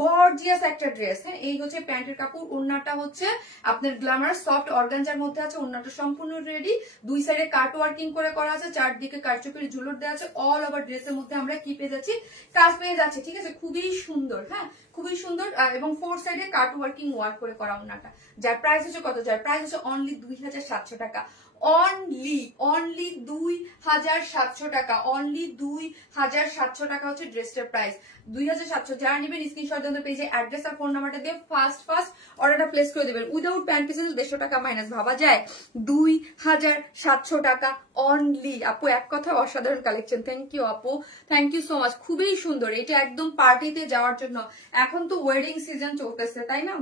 গর্জিয়াস একটা ড্রেস, হ্যাঁ। এই হচ্ছে প্যান্টের কাপড়, ওড়নাটা হচ্ছে আপনার গ্ল্যামার সফট অর্গানজার মধ্যে আছে, ওড়নাটা সম্পূর্ণ রেডি, দুই সাইডে কাট ওয়ার্কিং করে করা আছে, চারদিকে কারচুপির ঝুলর দেওয়া আছে। অল ওভার ড্রেসের মধ্যে আমরা কি পেয়ে যাচ্ছি, কাজ পেয়ে যাচ্ছি, ঠিক আছে, খুবই সুন্দর, হ্যাঁ খুবই সুন্দর। এবং 4 সাইডে কাট ওয়ার্কিং ওয়ার্ক করে করা ওড়নাটা, যার প্রাইস হচ্ছে কত, যার প্রাইস হচ্ছে অনলি 2700 টাকা, অনলি 2700 টাকা, অনলি 2700 টাকা হচ্ছে ড্রেসটার প্রাইস, 2700। যারা নেবেন স্ক্রিনশট দেন পেজে অ্যাড্রেস আর ফোন নাম্বারটা দিয়ে ফার্স্ট অর্ডারটা প্লেস করে দিবেন। উইদাউট প্যান্ট পিসেস 150 টাকা মাইনাস, ভাবা যায় 2700 টাকা অনলি। আপু এক কথা অসাধারণ কালেকশন, থ্যাংক ইউ আপু, থ্যাংক ইউ সো মাচ, খুবই সুন্দর। এটা একদম পার্টিতে যাওয়ার জন্য, এখন তো ওয়েডিং সিজন চলতেছে তাই না,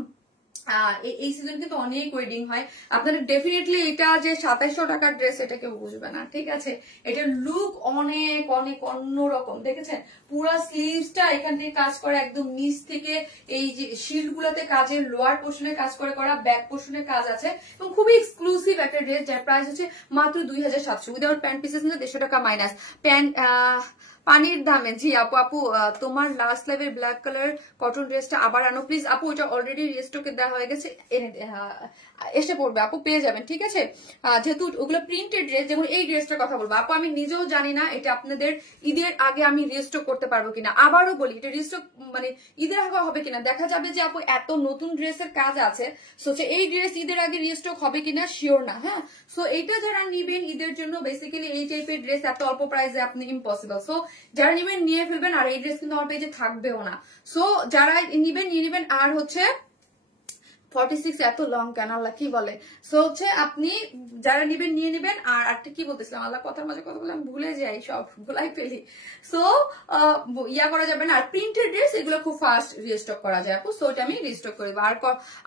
এই সিজন কিন্তু অনেক ওয়েডিং হয়। আপনাদের ডেফিনেটলি এটা যে 2700 টাকার ড্রেস এটা কেউ বুঝবে না, ঠিক আছে। এটার লুক অনেক অনেক অন্যরকম, দেখেছেন পুরা স্লিভসটা এখান থেকে কাজ করে, একদম নিচ থেকে এই যে শিল্ড গুলাতে কাজের, লোয়ার পোর্শনে কাজ করে করা, ব্যাক পোর্শনে কাজ আছে, এবং খুবই এক্সক্লুসিভ একটা ড্রেস, যার প্রাইস হচ্ছে মাত্র 2700, উইদাউট প্যান্ট পিসেস নিলে 150 টাকা মাইনাস। প্যান্ট পানির দামে। জি আপু, আপু তোমার লাস্ট লাইভের ব্ল্যাক কালার কটন ড্রেসটা আবার আনো প্লিজ। আপু এটা অলরেডি রিস্টকে দেওয়া হয়ে গেছে, এসে পড়বে আপু, পেয়ে যাবেন, ঠিক আছে। যেহেতু ওগুলো প্রিন্টেড ড্রেস, যেমন এই ড্রেসটার কথা বলবো আপু, আমি নিজেও জানি না এটা আপনাদের ঈদের আগে আমি রিস্টক করতে পারবো কিনা। আবারও বলি এটা রিস্টক মানে ঈদের আগে হবে কিনা, দেখা যাবে যে আপু এত নতুন ড্রেসের কাজ আছে, সো এই ড্রেস ঈদের আগে রিস্টক হবে কিনা শিওর না, হ্যাঁ। সো এইটা যারা নিবেন ঈদের জন্য, বেসিক্যালি এই টাইপের ড্রেস এত অল্প প্রাইসে আপনি ইম্পসিবল, সো যারা নিবেন নিয়ে ফেলবেন। আর এই ড্রেস কিন্তু আমার পেজে থাকবেও না, সো যারা নিবেন নিয়ে নিবেন। আর হচ্ছে 46 এত লং কেন, আল্লাহ কি বলে। সো হচ্ছে আপনি যারা নিবেন নিয়ে নিবেন। আর একটা কি বলতেছিলাম, আল্লাহ কথার মাঝে কথা বলে আমি ভুলে যাই, সব ভুলাই ফেলি। সো ইয়া করা যাবে না। আর প্রিন্টেড ড্রেস এগুলো খুব ফাস্ট রিস্টক করা যায় আপু, সো এটা আমি রিস্টক করে দেবো।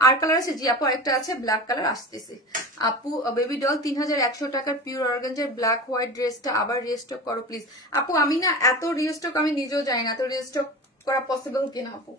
আর কালার আছে, জি আপু একটা আছে ব্ল্যাক কালার আসতেছে আপু। বেবি ডল 3100 টাকার পিওর অর্গানজার ব্ল্যাক হোয়াইট ড্রেসটা আবার রিস্টক করো প্লিজ। আপু আমি না এত রিস্টক আমি নিজেও জানি না, এত রিস্টক করা পসিবল কিনা আপু।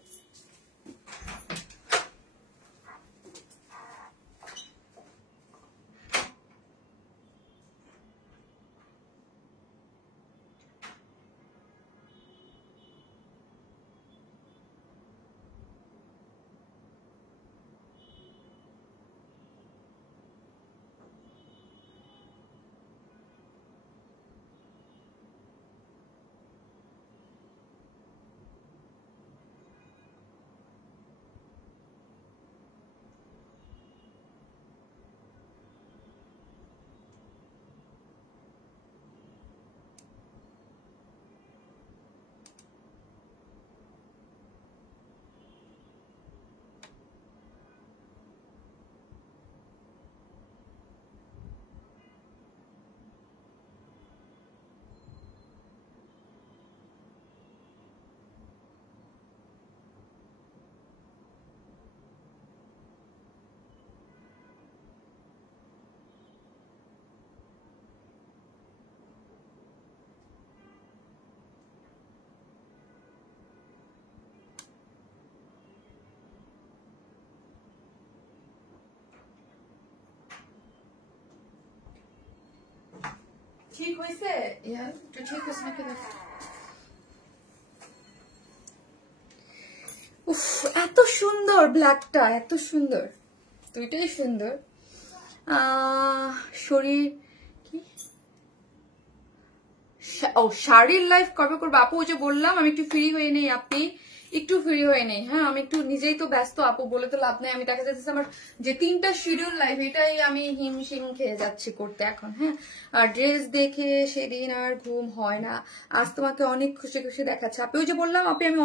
ঠিক হয়েছে? একটু ঠিক হয়েছে নাকি দেখো। উফ, এত সুন্দর ব্ল্যাকটা, এত সুন্দর, দুইটাই সুন্দর। শরীর কি, ও শাড়ির লাইফ কবে করবো আপু? ওই যে বললাম আমি একটু ফ্রি হয়ে নেই, আপনি একটু ফ্রি হয়ে নেই। হ্যাঁ, আমি একটু নিজেই তো ব্যস্ত আপু, বলে তো লাভ নেই। আমি দেখা যাচ্ছে আমার যে 3টা শিডিউল লাইফ, এটাই আমি হিমশিম খেয়ে যাচ্ছি করতে এখন। হ্যাঁ, আর ড্রেস দেখে সেদিন আর ঘুম হয় না। আজ তোমাকে অনেক খুশি খুশি দেখাচ্ছে আপু। ওই যে বললাম আপু, আমি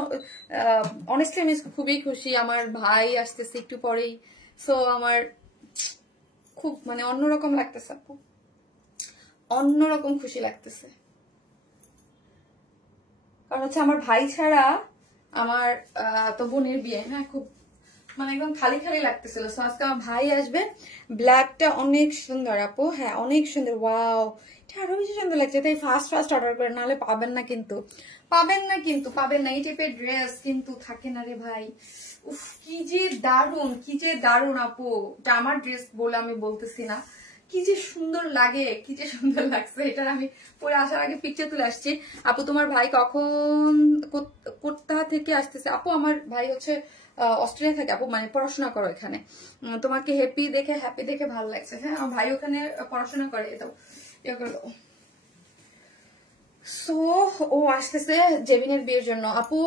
অনেস্টলি আমি খুবই খুশি। আমার ভাই আসতেছে একটু পরেই, সো আমার খুব মানে অন্যরকম লাগতেছে আপু, অন্যরকম খুশি লাগতেছে। কারণ হচ্ছে আমার ভাই ছাড়া আমার তো বোনের বিয়ে। হ্যাঁ, খুব মানে একদম খালি খালি লাগতেছিল। সো আজকে আমার ভাই আসবে। ব্ল্যাকটা অনেক সুন্দর আপু, হ্যাঁ অনেক সুন্দর। ওয়াও, এটা আরো বেশি সুন্দর লাগছে। তাই ফার্স্ট ফার্স্ট অর্ডার করে, নাহলে পাবেন না কিন্তু, পাবেন না কিন্তু, পাবেন না। এই টাইপের ড্রেস কিন্তু থাকে না রে ভাই। উফ, কি যে দারুন, কি যে দারুন আপু। এটা আমার ড্রেস বলে আমি বলতেছি না, কি যে সুন্দর লাগে, কি যে সুন্দর লাগছে। এটা আমি পরে আসার আগে পিকচার তুলে আসছি। আপু তোমার ভাই কখন কোথা থেকে আসতেছে? আপু আমার ভাই হচ্ছে অস্ট্রেলিয়া থাকে আপু, মানে পড়াশোনা করো এখানে। তোমাকে হ্যাপি দেখে ভালো লাগছে। হ্যাঁ, আমার ভাই ওখানে পড়াশোনা করে। এটাও ইয়ে করলো। সো ও আসতেছে জেবিনের বিয়ের জন্য আপু।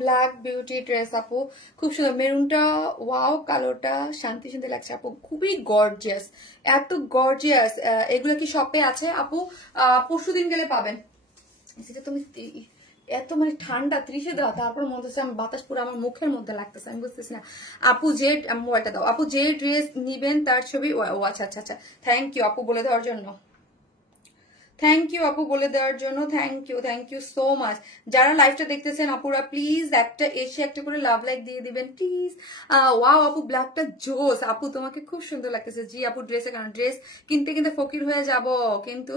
ব্ল্যাক বিউটি ড্রেস আপু, খুব সুন্দর। মেরুনটা ওয়াও, কালোটা শান্তি শান্তি লাগছে আপু, খুবই গর্জিয়াস, এত গর্জিয়াস। এগুলো কি শপে আছে আপু? পরশুদিন গেলে পাবেন। সেটা তুমি এত মানে ঠান্ডা 30-এ দেওয়া, তারপর মনে হচ্ছে আমি বাতাস পুরো আমার মুখের মধ্যে লাগতেছে, আমি বুঝতেছি না। আপু যে মোবাইলটা দাও আপু, যে ড্রেস নিবেন তার ছবি। ও আচ্ছা আচ্ছা আচ্ছা, থ্যাংক ইউ আপু বলে দেওয়ার জন্য, থ্যাংক ইউ আপু বলে দেওয়ার জন্য, থ্যাংক ইউ সো মাচ। যারা লাইভটা দেখতেছেন আপুরা, প্লিজ একটা এসে একটা করে লাভ লাইক দিয়ে দিবেন প্লিজ। ওয়াও আপু, ব্ল্যাকটা জোস আপু, তোমাকে খুব সুন্দর লাগতেছে। জি আপু, ড্রেসে কারণ ড্রেস কিনতে কিনতে ফকির হয়ে যাব কিন্তু।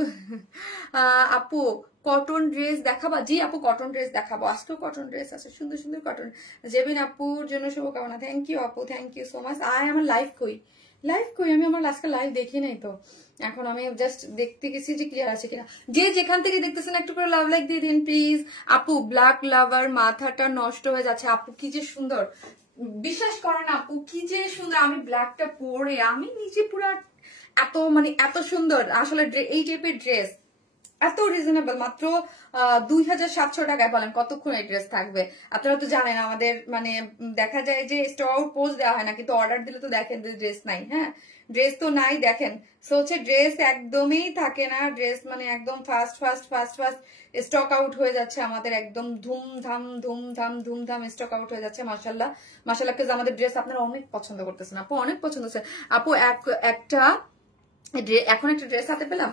আপু কটন ড্রেস দেখাবা? জি আপু, কটন ড্রেস দেখাবো, আজকেও কটন ড্রেস আছে, সুন্দর সুন্দর কটন। জেবিন আপুর জন্য শুভকামনা। থ্যাংক ইউ আপু, থ্যাংক ইউ সো মাচ। আমার লাইভ কই, আমি আমার লাস্টে লাইভ দেখি নাই তো, এখন আমি জাস্ট দেখতে গেছি যে ক্লিয়ার আছে কিনা। যে যেখান থেকে দেখতেছেন একটু করে লাভ লাইক দিয়ে দিন প্লিজ। আপু ব্ল্যাক লাভার, মাথাটা নষ্ট হয়ে যাচ্ছে আপু, কি যে সুন্দর, বিশ্বাস করেন আপু কি যে সুন্দর। আমি ব্ল্যাকটা পরে আমি নিজে পুরো এত মানে এত সুন্দর। আসলে এই টাইপের ড্রেস এত রিজনেবল, মাত্র 2700 টাকায়। বলেন কতক্ষণ এই ড্রেস থাকবে? আপনারা তো জানেন আমাদের মানে দেখা যায় যে স্টক পোস্ট দেওয়া হয় না, কিন্তু অর্ডার দিলে তো দেখেন যে ড্রেস নাই। হ্যাঁ, ড্রেস তো নাই দেখেন। সো হচ্ছে ড্রেস একদমই থাকে না, ড্রেস মানে একদম ফাস্ট স্টক আউট হয়ে যাচ্ছে আমাদের, একদম ধুমধাম স্টক আউট হয়ে যাচ্ছে। মাশাল্লাহ মাশাল্লাহ, কিন্তু আমাদের ড্রেস আপনারা অনেক পছন্দ করতেছেন আপু, অনেক পছন্দ হচ্ছে আপু। একটা এখন একটা ড্রেস হাতে পেলাম,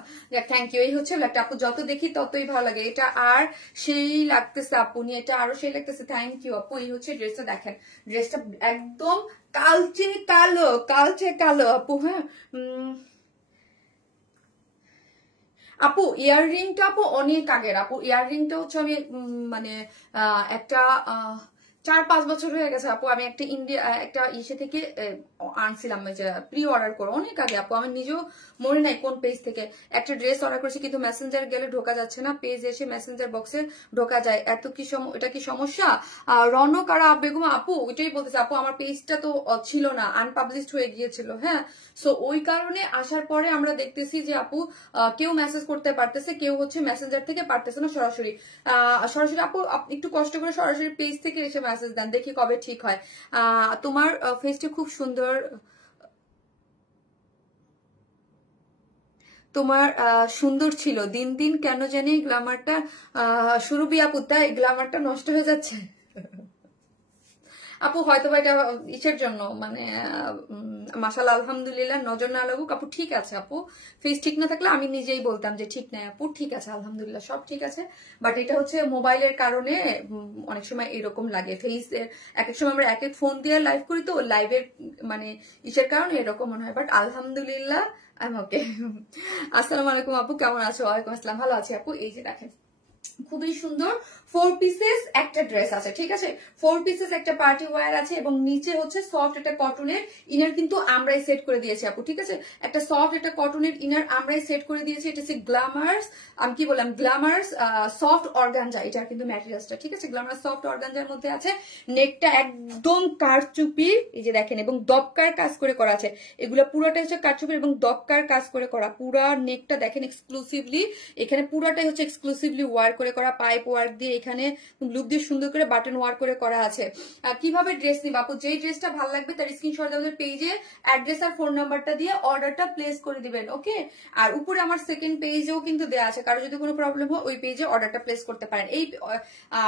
থ্যাংক ইউ। এই হচ্ছে ব্ল্যাকটা আপু, যত দেখি ততই ভালো লাগে। এটা আর সেই লাগতেছে আপু, নিয়ে এটা আরো সেই লাগতেছে। থ্যাংক ইউ আপু। এই হচ্ছে ড্রেসটা, দেখেন ড্রেসটা একদম কালচে কালো আপু। হ্যাঁ আপু, ইয়াররিংটা আপু অনেক আগের আপু। ইয়াররিংটা হচ্ছে আমি মানে একটা 4-5 বছর হয়ে গেছে আপু। আমি একটা একটা ইসে থেকে আনছিলাম, যে প্রি অর্ডার করে অনেক আগে আপু। আমি নিজেও মনে নাই কোন পেজ থেকে একটা ড্রেস অর্ডার করেছি, কিন্তু মেসেঞ্জার গেলে ঢোকা যাচ্ছে না, পেজ এসে মেসেঞ্জার বক্সে ঢোকা যায়। এত কি এটা কি সমস্যা? রনক আর বেগম আপু ওইটাই বলতেছে আপু, আমার পেজটা তো ছিল না, আনপাবলিশড হয়ে গিয়েছিল। হ্যাঁ, সো ওই কারণে আসার পরে আমরা দেখতেছি যে আপু কেউ মেসেজ করতে পারতেছে, কেউ হচ্ছে মেসেঞ্জার থেকে পারতেছে না সরাসরি। আপু একটু কষ্ট করে সরাসরি পেজ থেকে এসে মেসেজ দেন, দেখি কবে ঠিক হয়। তোমার ফেসটা খুব সুন্দর, তোমার সুন্দর ছিল, দিন দিন কেন জানি গ্ল্যামারটা সুরভি আপু, তাই গ্ল্যামারটা নষ্ট হয়ে যাচ্ছে আপু। হয়তো এটা ইসের জন্য, মানে মাশাআল্লাহ আলহামদুলিল্লাহ, নজর না লাগুক আপু। ঠিক আছে আপু, ফেস ঠিক না থাকলে আমি নিজেই বলতাম যে ঠিক নাই আপু, ঠিক আছে আলহামদুলিল্লাহ সব ঠিক আছে। বাট এটা হচ্ছে মোবাইলের কারণে অনেক সময় এরকম লাগে। ফেস এক এক সময় আমরা এক এক ফোন দিয়ে লাইভ করি, তো লাইভের মানে ইসের কারণে এরকম মনে হয়। বাট আলহামদুলিল্লাহ আমি ওকে। আসসালামু আলাইকুম আপু, কেমন আছো? ওয়ালাইকুম আসসালাম, ভালো আছি আপু। এই যে দেখেন খুবই সুন্দর 4 পিসেস একটা ড্রেস আছে, ঠিক আছে? 4 পিসেস একটা পার্টি ওয়্যার আছে এবং নিচে হচ্ছে সফট একটা কটনের ইনার কিন্তু আমরাই সেট করে দিয়েছি আপু, ঠিক আছে? একটা সফট একটা কটনের ইনার আমরাই সেট করে দিয়েছি। এটা হচ্ছে গ্ল্যামার্স, আমি কি বললাম, গ্ল্যামার্স সফট অর্গানজা, এটা কিন্তু ম্যাটেরিয়ালসটা, ঠিক আছে? গ্ল্যামার্স সফট অর্গানজার মধ্যে আছে। নেকটা একদম কারচুপির, এই যে দেখেন, এবং দবকার কাজ করে করা আছে। এগুলো পুরোটাই হচ্ছে কারচুপির এবং দবকার কাজ করে করা। পুরা নেকটা দেখেন এক্সক্লুসিভলি, এখানে পুরাটাই হচ্ছে এক্সক্লুসিভলি ওয়ার করে করা, পাইপ ওয়ার্ক দিয়ে, এখানে লুপ দিয়ে সুন্দর করে বাটন ওয়ার্ক করে করা আছে। কিভাবে ড্রেস নিব আপু? যেই ড্রেসটা ভালো লাগবে তার স্ক্রিনশট আমাদের পেজে অ্যাড্রেস আর ফোন নাম্বারটা দিয়ে অর্ডারটা প্লেস করে দিবেন, ওকে? আর উপরে আমার সেকেন্ড পেজেও কিন্তু দেওয়া আছে, কারো যদি কোনো প্রবলেম হয় ওই পেজে অর্ডারটা প্লেস করতে পারেন। এই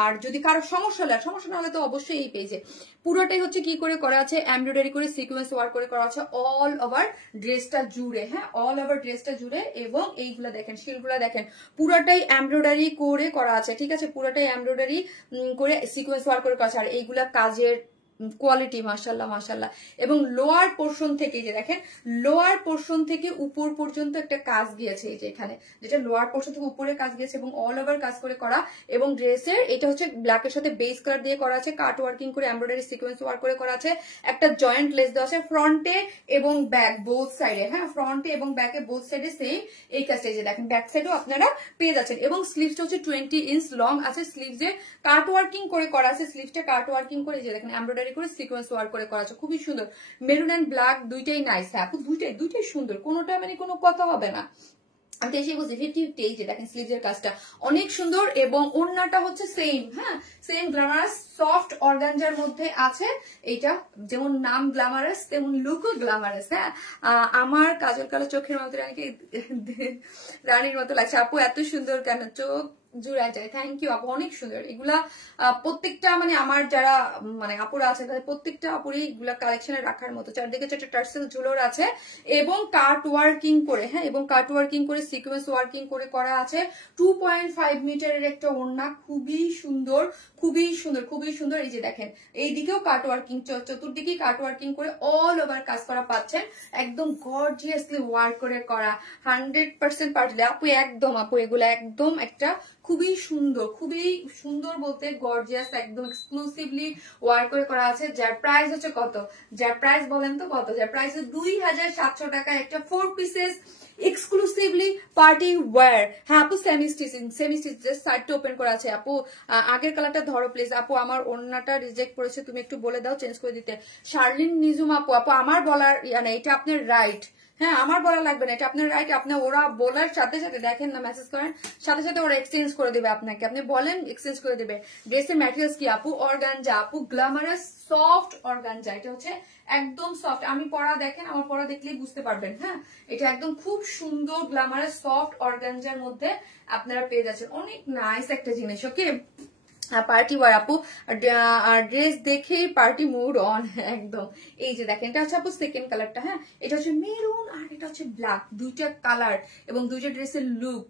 আর যদি কারো সমস্যা না হলে তো অবশ্যই এই পেজে। পুরোটাই হচ্ছে কি করে করা আছে, এমব্রয়ডারি করে সিকোয়েন্স ওয়ার্ক করে করা আছে অল ওভার ড্রেসটা জুড়ে, হ্যাঁ, অল ওভার ড্রেসটা জুড়ে। এবং এইগুলা দেখেন, শিলগুলা দেখেন, পুরাটাই এমব্রয়ডারি করে করা আছে, ঠিক আছে? পুরাটাই এমব্রয়ডারি করে সিকোয়েন্স ওয়ার্ক করে করা আছে। আর এইগুলা কাজের কোয়ালিটি মাশাআল্লাহ মাশাআল্লাহ। এবং লোয়ার পোর্শন থেকে, যে দেখেন, লোয়ার পোর্শন থেকে উপর পর্যন্ত একটা কাজ গিয়েছে, এই যে এখানে যেটা লোয়ার পোর্শন থেকে উপরে কাজ গিয়েছে এবং অল ওভার কাজ করে করা। এবং ড্রেসের এটা হচ্ছে ব্ল্যাকের সাথে বেস কালার দিয়ে করা আছে, কাট ওয়ার্কিং করে এমব্রয়ডারি সিকোয়েন্স ওয়ার্ক করে করা আছে। একটা জয়েন্ট লেস দেওয়া আছে ফ্রন্টে এবং ব্যাক বোথ সাইডে, হ্যাঁ, ফ্রন্টে এবং ব্যাকে বোথ সাইডে সেম এই কাজটা, যে দেখেন ব্যাক সাইডেও আপনারা পেয়ে যাচ্ছেন। এবং স্লিভসটা হচ্ছে 20 ইঞ্চ লং আছে, স্লিভসে কাট ওয়ার্কিং করে করা আছে, স্লিভসটা কাট ওয়ার্কিং করে, যে দেখেন এমব্রয়ডারি করে সিকোয়েন্স ওয়ার্ক করে করা আছে, খুবই সুন্দর। মেরুন এন্ড ব্ল্যাক দুইটাই নাইস, হ্যাঁ আপু, দুইটাই সুন্দর, কোনোটা মানে কোনো কথা হবে না। আমি এসে বলছি 50-50, এই যে দেখেন স্লিভসের কাজটা অনেক সুন্দর। এবং ওড়নাটা হচ্ছে সেম, হ্যাঁ, সেম গ্ল্যামারাস সফট অর্গানজার মধ্যে আছে। এইটা যেমন নাম গ্ল্যামারাস তেমন লুকও গ্ল্যামারাস, হ্যাঁ। আমার কাজল কালো চোখের মতো রানীর মতো লাগছে আপু, এত সুন্দর কেন, চোখ জুড়ায় যায়। থ্যাংক ইউ আপু, অনেক সুন্দর। এগুলা প্রত্যেকটা মানে আমার যারা মানে আপুরা আছে তাদের প্রত্যেকটা আপুরই এগুলা কালেকশনে রাখার মতো। চারদিকে চারটা টার্সেল ঝুলোর আছে এবং কাট ওয়ার্কিং করে, হ্যাঁ, এবং কাট ওয়ার্কিং করে সিকোয়েন্স ওয়ার্কিং করে করা আছে। 2.5 মিটারের একটা ওড়না, খুবই সুন্দর খুবই সুন্দর খুবই সুন্দর। এই যে দেখেন এইদিকেও কাট ওয়ার্কিং, চতুর্দিকেই কাট ওয়ার্কিং করে অল ওভার কাজ করা পাচ্ছেন, একদম গর্জিয়াসলি ওয়ার্ক করে করা, 100% পার্টি আপু, একদম আপু, এগুলো একদম একটা খুবই সুন্দর বলতে গর্জিয়াস, একদম এক্সক্লুসিভলি ওয়ার্ক করে করা আছে। যার প্রাইস হচ্ছে কত, যার প্রাইস বলেন তো কত, যার প্রাইস 2700 টাকা একটা 4 পিসেস এক্সক্লুসিভলি পার্টি ওয়্যার। হ্যাঁ আপু, সেমি স্টিচিং জাস্ট সাইডটা ওপেন করা আছে। আপু আগের কালারটা ধরো প্লিজ। আপু আমার ওড়নাটা রিজেক্ট করেছে, তুমি একটু বলে দাও চেঞ্জ করে দিতে। শার্লিন নিজুম আপু, আপু আমার বলার না, এটা আপনার রাইট, হ্যাঁ আমার বলা লাগবে না, এটা আপনার রাইট। আপনি ওরা বলার সাথে সাথে দেখেন না, মেসেজ করেন সাথে সাথে ওরা এক্সচেঞ্জ করে দেবে আপনাকে, আপনি বলেন এক্সচেঞ্জ করে দেবে। ড্রেসের ম্যাটেরিয়ালস কি আপু? অর্গানজা আপু, গ্ল্যামারাস সফট অর্গানজা, এটা হচ্ছে একদম সফট। আমি পরা দেখেন, আমার পরা দেখলেই বুঝতে পারবেন, হ্যাঁ, এটা একদম খুব সুন্দর গ্ল্যামারাস সফট অর্গানজার মধ্যে আপনারা পেয়ে যাচ্ছেন, অনেক নাইস একটা জিনিস, ওকে? পার্টি ওয়ার আপু, ড্রেস দেখেই পার্টি মুড অন একদম। এই যে দেখেন, এটা হচ্ছে আপু সেকেন্ড কালারটা, হ্যাঁ, এটা হচ্ছে মেরুন আর এটা হচ্ছে ব্ল্যাক, দুইটা কালার এবং দুইটা ড্রেসের লুক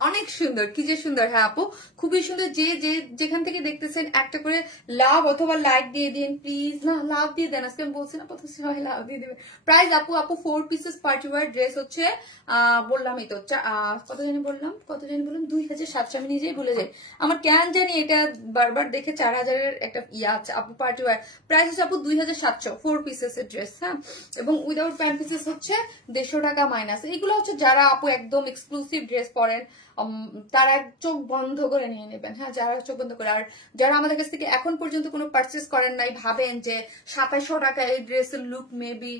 অনেক সুন্দর, কি যে সুন্দর। হ্যাঁ আপু, খুবই সুন্দর। যে যেখান থেকে দেখতেছেন একটা করে লাভ অথবা লাইক দিয়ে দিন প্লিজ। না, লাভ দিয়ে দেন, আজকে আমি বলছি না প্রথম সময় লাভ দিয়ে দেবে। প্রাইস আপু 4 পিসেস পার্টি ওয়্যার ড্রেস হচ্ছে বললামই তো, কত জানি বললাম 2700। আমি নিজেই ভুলে যাই, আমার কেন জানি এটা বারবার দেখে 4000-এর একটা ইয়ে আছে আপু। পার্টি ওয়্যার প্রাইস হচ্ছে আপু 2700 4 পিসেস এর ড্রেস, হ্যাঁ, এবং উইদাউট প্যান্ট পিসেস হচ্ছে 150 টাকা মাইনাস। এগুলো হচ্ছে যারা আপু একদম এক্সক্লুসিভ ড্রেস পরেন তারা চোখ বন্ধ করে নিয়ে নেবেন, হ্যাঁ, যারা চোখ বন্ধ করে। আর যারা আমাদের কাছ থেকে এখন পর্যন্ত কোনো পারচেস করেন নাই, ভাবেন যে 2700 টাকা এই ড্রেসের লুক মেবি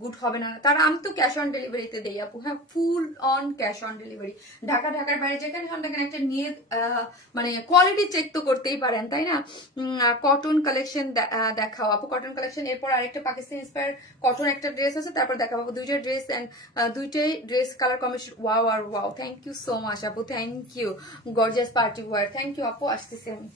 গুড হবে না, তারা, আমি তো ক্যাশ অন ডেলিভারিতে দেই আপু, হ্যাঁ, full on cash on delivery. ঢাকার বাইরে যেখানে হন না কেন একটা নিয়ে মানে কোয়ালিটি চেক তো করতেই পারেন, তাই না? কটন কালেকশন দেখাও আপু, কটন কালেকশন। এরপর আরেকটা পাকিস্তান ইন্সপায়ার কটন একটা ড্রেস আছে, তারপর দেখাবো দুইটা ড্রেস এন্ড দুইটাই ড্রেস কালার কম্বিনেশন। ওয়াও আর wow, thank you so much আপু, thank you. Gorgeous party wear, thank you আপু, আসতেছি আমি।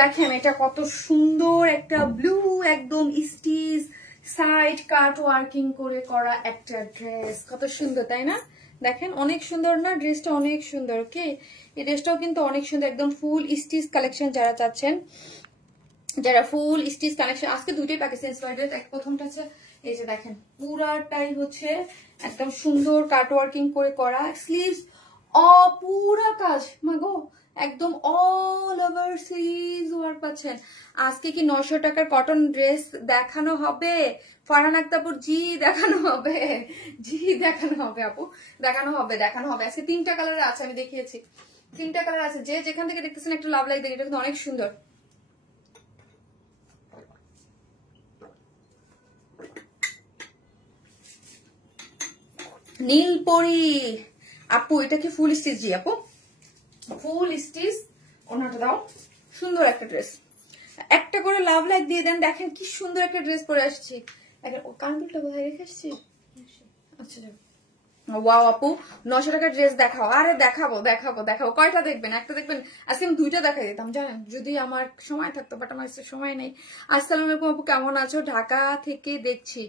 দেখেন এটা কত সুন্দর একটা ব্লু একদম স্টিচ সাইড কাট ওয়ার্কিং করে করা একটা ড্রেস, কত সুন্দর তাই না? দেখেন অনেক সুন্দর না ড্রেসটা, অনেক সুন্দর। ওকে, এই ড্রেসটাও কিন্তু অনেক সুন্দর, একদম ফুল স্টিচ কালেকশন যারা চাচ্ছেন, যারা ফুল স্টিচ কালেকশন, আজকে দুইটাই প্যাকেজ ইন্সপায়ার্ড। প্রথমটা হচ্ছে এই যে দেখেন পুরাটাই হচ্ছে একদম সুন্দর কাট ওয়ার্কিং করে করা, স্লিভস পুরা কাজ মাগো একদম অল ওভার স্লিভস ওয়ার্ক পাচ্ছেন। আজকে কি 900 টাকার কটন ড্রেস দেখানো হবে? ফারহান আক্তারপুর জি দেখানো হবে, জি দেখানো হবে আপু, দেখানো হবে, দেখানো হবে। আজকে 3টা কালার আছে, আমি দেখিয়েছি 3টা কালার আছে। যে যেখান থেকে দেখতেছেন একটু লাভ লাইক দেখে, এটা কিন্তু অনেক সুন্দর। নীলপরি আপু এটা কি ফুল স্টিচ? জি আপু ফুল স্টিচ। ওনাটা দাও, সুন্দর একটা ড্রেস, একটা করে লাভ লাইক দিয়ে দেন। দেখেন কি সুন্দর একটা ড্রেস পরে আসছি। কানপুরটা কোথায় রেখে আসছি? আচ্ছা ওয়াও আপু 900 টাকার ড্রেস দেখাও। আরে দেখাবো দেখাবো দেখাবো, কয়টা দেখবেন? একটা দেখবেন? আজকে আমি 2টা দেখাই দিতাম জানেন, যদি আমার সময় থাকতো, বাট আমার সময় নেই। আসসালামু আলাইকুম আপু, কেমন আছো? ঢাকা থেকে দেখছি।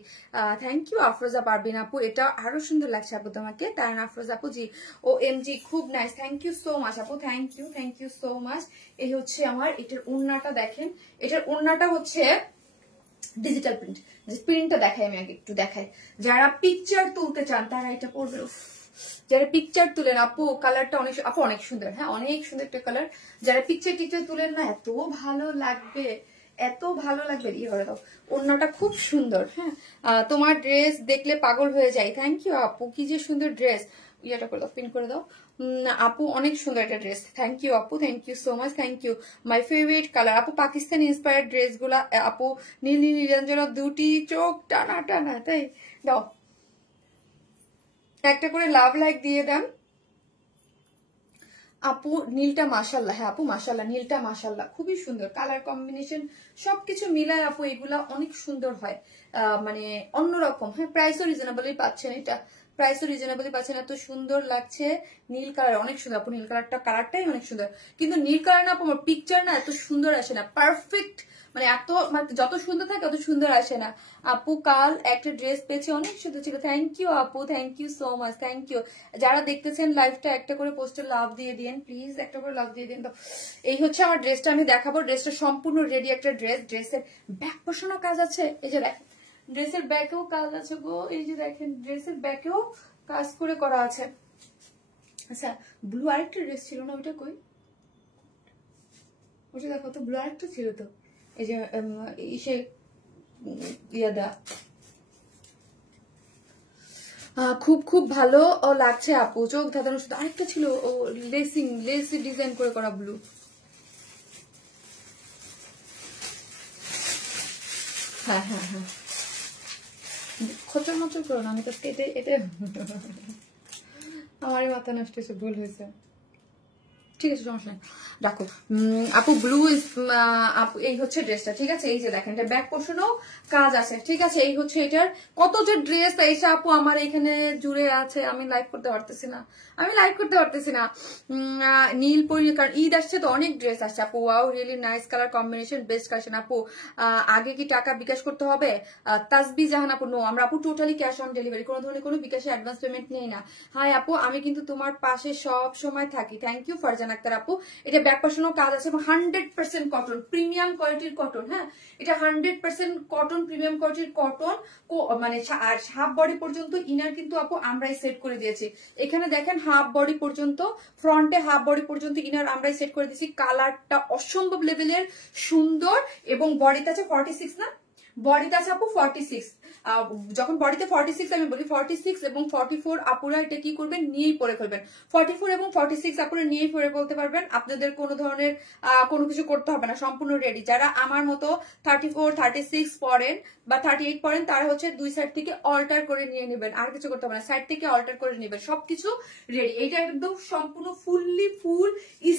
থ্যাংক ইউ আফরোজা পারবিন আপু, এটা আরো সুন্দর লাগছে আপু তোমাকে। তার আফরোজা আপু জি, ও এম জি খুব nice, thank you so much আপু, থ্যাংক ইউ সো মাচ। এই হচ্ছে আমার এটার ওড়নাটা, দেখেন এটার ওড়নাটা হচ্ছে ডিজিটাল প্রিন্ট। প্রিন্টটা দেখাই আমি আগে একটু দেখাই। যারা পিকচার তুলতে চান তারা এটা পরবে। যারা পিকচার তুলেন আপু, কালারটা অনেক আপু অনেক সুন্দর, হ্যাঁ অনেক সুন্দর একটা কালার। যারা পিকচার টিকচার তুলেন না, এত ভালো লাগবে, এত ভালো লাগবে। ইয়ে করে দাও, ওড়নাটা খুব সুন্দর। হ্যাঁ তোমার ড্রেস দেখলে পাগল হয়ে যায়। থ্যাংক ইউ আপু, কি যে সুন্দর ড্রেস। ইয়েটা করে দাও, পিন করে দাও আপু, অনেক সুন্দর একটা ড্রেস। থ্যাংক ইউ আপু, thank you so much, thank you. My favourite colour আপু, পাকিস্তানি ইন্সপায়ার্ড ড্রেস গুলা আপু, নীল নীল নিরঞ্জন, দুটি চোখ টানা টানা, তাই দাও একটা করে লাভ লাইক দিয়ে দেন আপু। নীলটা মাশাল্লাহ, হ্যাঁ আপু মাশাল্লাহ, নীলটা মাশাল্লাহ খুবই সুন্দর, কালার কম্বিনেশন সবকিছু মিলায় আপু এগুলা অনেক সুন্দর হয়, মানে অন্যরকম। হ্যাঁ প্রাইসও রিজনেবলই পাচ্ছেন, এটা প্রাইসও রিজনেবলই পাচ্ছেন। এত সুন্দর লাগছে নীল কালার, অনেক সুন্দর আপু। নীল কালারটাই অনেক সুন্দর, কিন্তু নীল কালার না আপু আমার পিকচার না এত সুন্দর আসে না, পারফেক্ট মানে এত মানে যত সুন্দর থাকে অত সুন্দর আসে না আপু। কাল একটা ড্রেস পেয়েছি, অনেক সুন্দর ছিল। থ্যাংক ইউ আপু, thank you so much, thank you. যারা দেখতেছেন লাইভটা একটা করে পোস্টে লাভ দিয়ে দিন প্লিজ, একটা করে লাভ দিয়ে দিন। তো এই হচ্ছে আমার ড্রেসটা, আমি দেখাবো। ড্রেসটা সম্পূর্ণ রেডি একটা ড্রেস। ড্রেসের ব্যাক পোর্শনও কাজ আছে, এই যে দেখেন ড্রেসের ব্যাকেও কাজ আছে গো, এই যে দেখেন ড্রেসের ব্যাকেও কাজ করে করা আছে। আচ্ছা ব্লু আরেকটা ড্রেস ছিল না, ওইটা কই? ওটা দেখো তো, ব্লু আরেকটা ছিল তো, এই যে ইসে ইয়াদা খুব খুব ভালো লাগছে আপু, চোখ ধাঁধানো শুধু। আরেকটা ছিল ও লেসি ডিজাইন করে করা ব্লু। হ্যাঁ হ্যাঁ হ্যাঁ, খচর মচর করো না, আমি তো এটা আমারই মাথা নষ্ট হয়েছে, ভুল হয়েছে। ঠিক আছে সমস্যা নেই, রাখো আপু। ব্লু আপু এই হচ্ছে ড্রেসটা, ঠিক আছে? এই যে দেখেন এটা ব্যাক পোর্শনও কাজ আছে, ঠিক আছে? এই হচ্ছে এটার কত যে ড্রেস এইসা আপু আমার এখানে জুড়ে আছে, আমি লাইভ করতে পারতেছি না, আমি লাইভ করতে পারতেছি না। নীল পরি, কারণ ঈদ আসছে তো অনেক ড্রেস আসছে আপু। Wow really nice colour combination, best collection আপু। আগে কি টাকা বিকাশ করতে হবে? তাসবি জাহান আপু নো, আমরা আপু টোটালি ক্যাশ অন ডেলিভারি, কোনো ধরনের কোনো বিকাশে অ্যাডভান্স পেমেন্ট নেই না। হাই আপু, আমি কিন্তু তোমার পাশে সব সময় থাকি। থ্যাংক ইউ ফারজান আক্তার আপু। এটা ব্যাক পার্সনও কাজ আছে এবং 100% কটন, প্রিমিয়াম কোয়ালিটির কটন। হ্যাঁ এটা 100% কটন, প্রিমিয়াম কোয়ালিটির কটন, মানে হাফ বডি পর্যন্ত ইনার কিন্তু আপু আমরাই সেট করে দিয়েছি। এখানে দেখেন হাফ বডি পর্যন্ত, ফ্রন্টে হাফ বডি পর্যন্ত ইনার আমরাই সেট করে দিয়েছি। কালারটা অসম্ভব লেভেলের সুন্দর এবং বডিতে আছে 46 না, বডিতে আছে আপু 46। যখন বডিতে 46 আমি বলি 46 এবং 44 আপুরা এটা কি করবেন, নিয়েই পরে ফেলবেন। 44 এবং 46 আপুরা নিয়েই পরে বলতে পারবেন, আপনাদের কোনো ধরনের কোনো কিছু করতে হবে না, সম্পূর্ণ রেডি। যারা আমার মতো 34 36 পরেন বা 38 পরেন তারা হচ্ছে দুই সাইড থেকে অল্টার করে নিয়ে নেবেন, আর কিছু করতে হবে না, সাইড থেকে অল্টার করে নেবেন, সবকিছু রেডি। এটা একদম সম্পূর্ণ ফুললি ফুল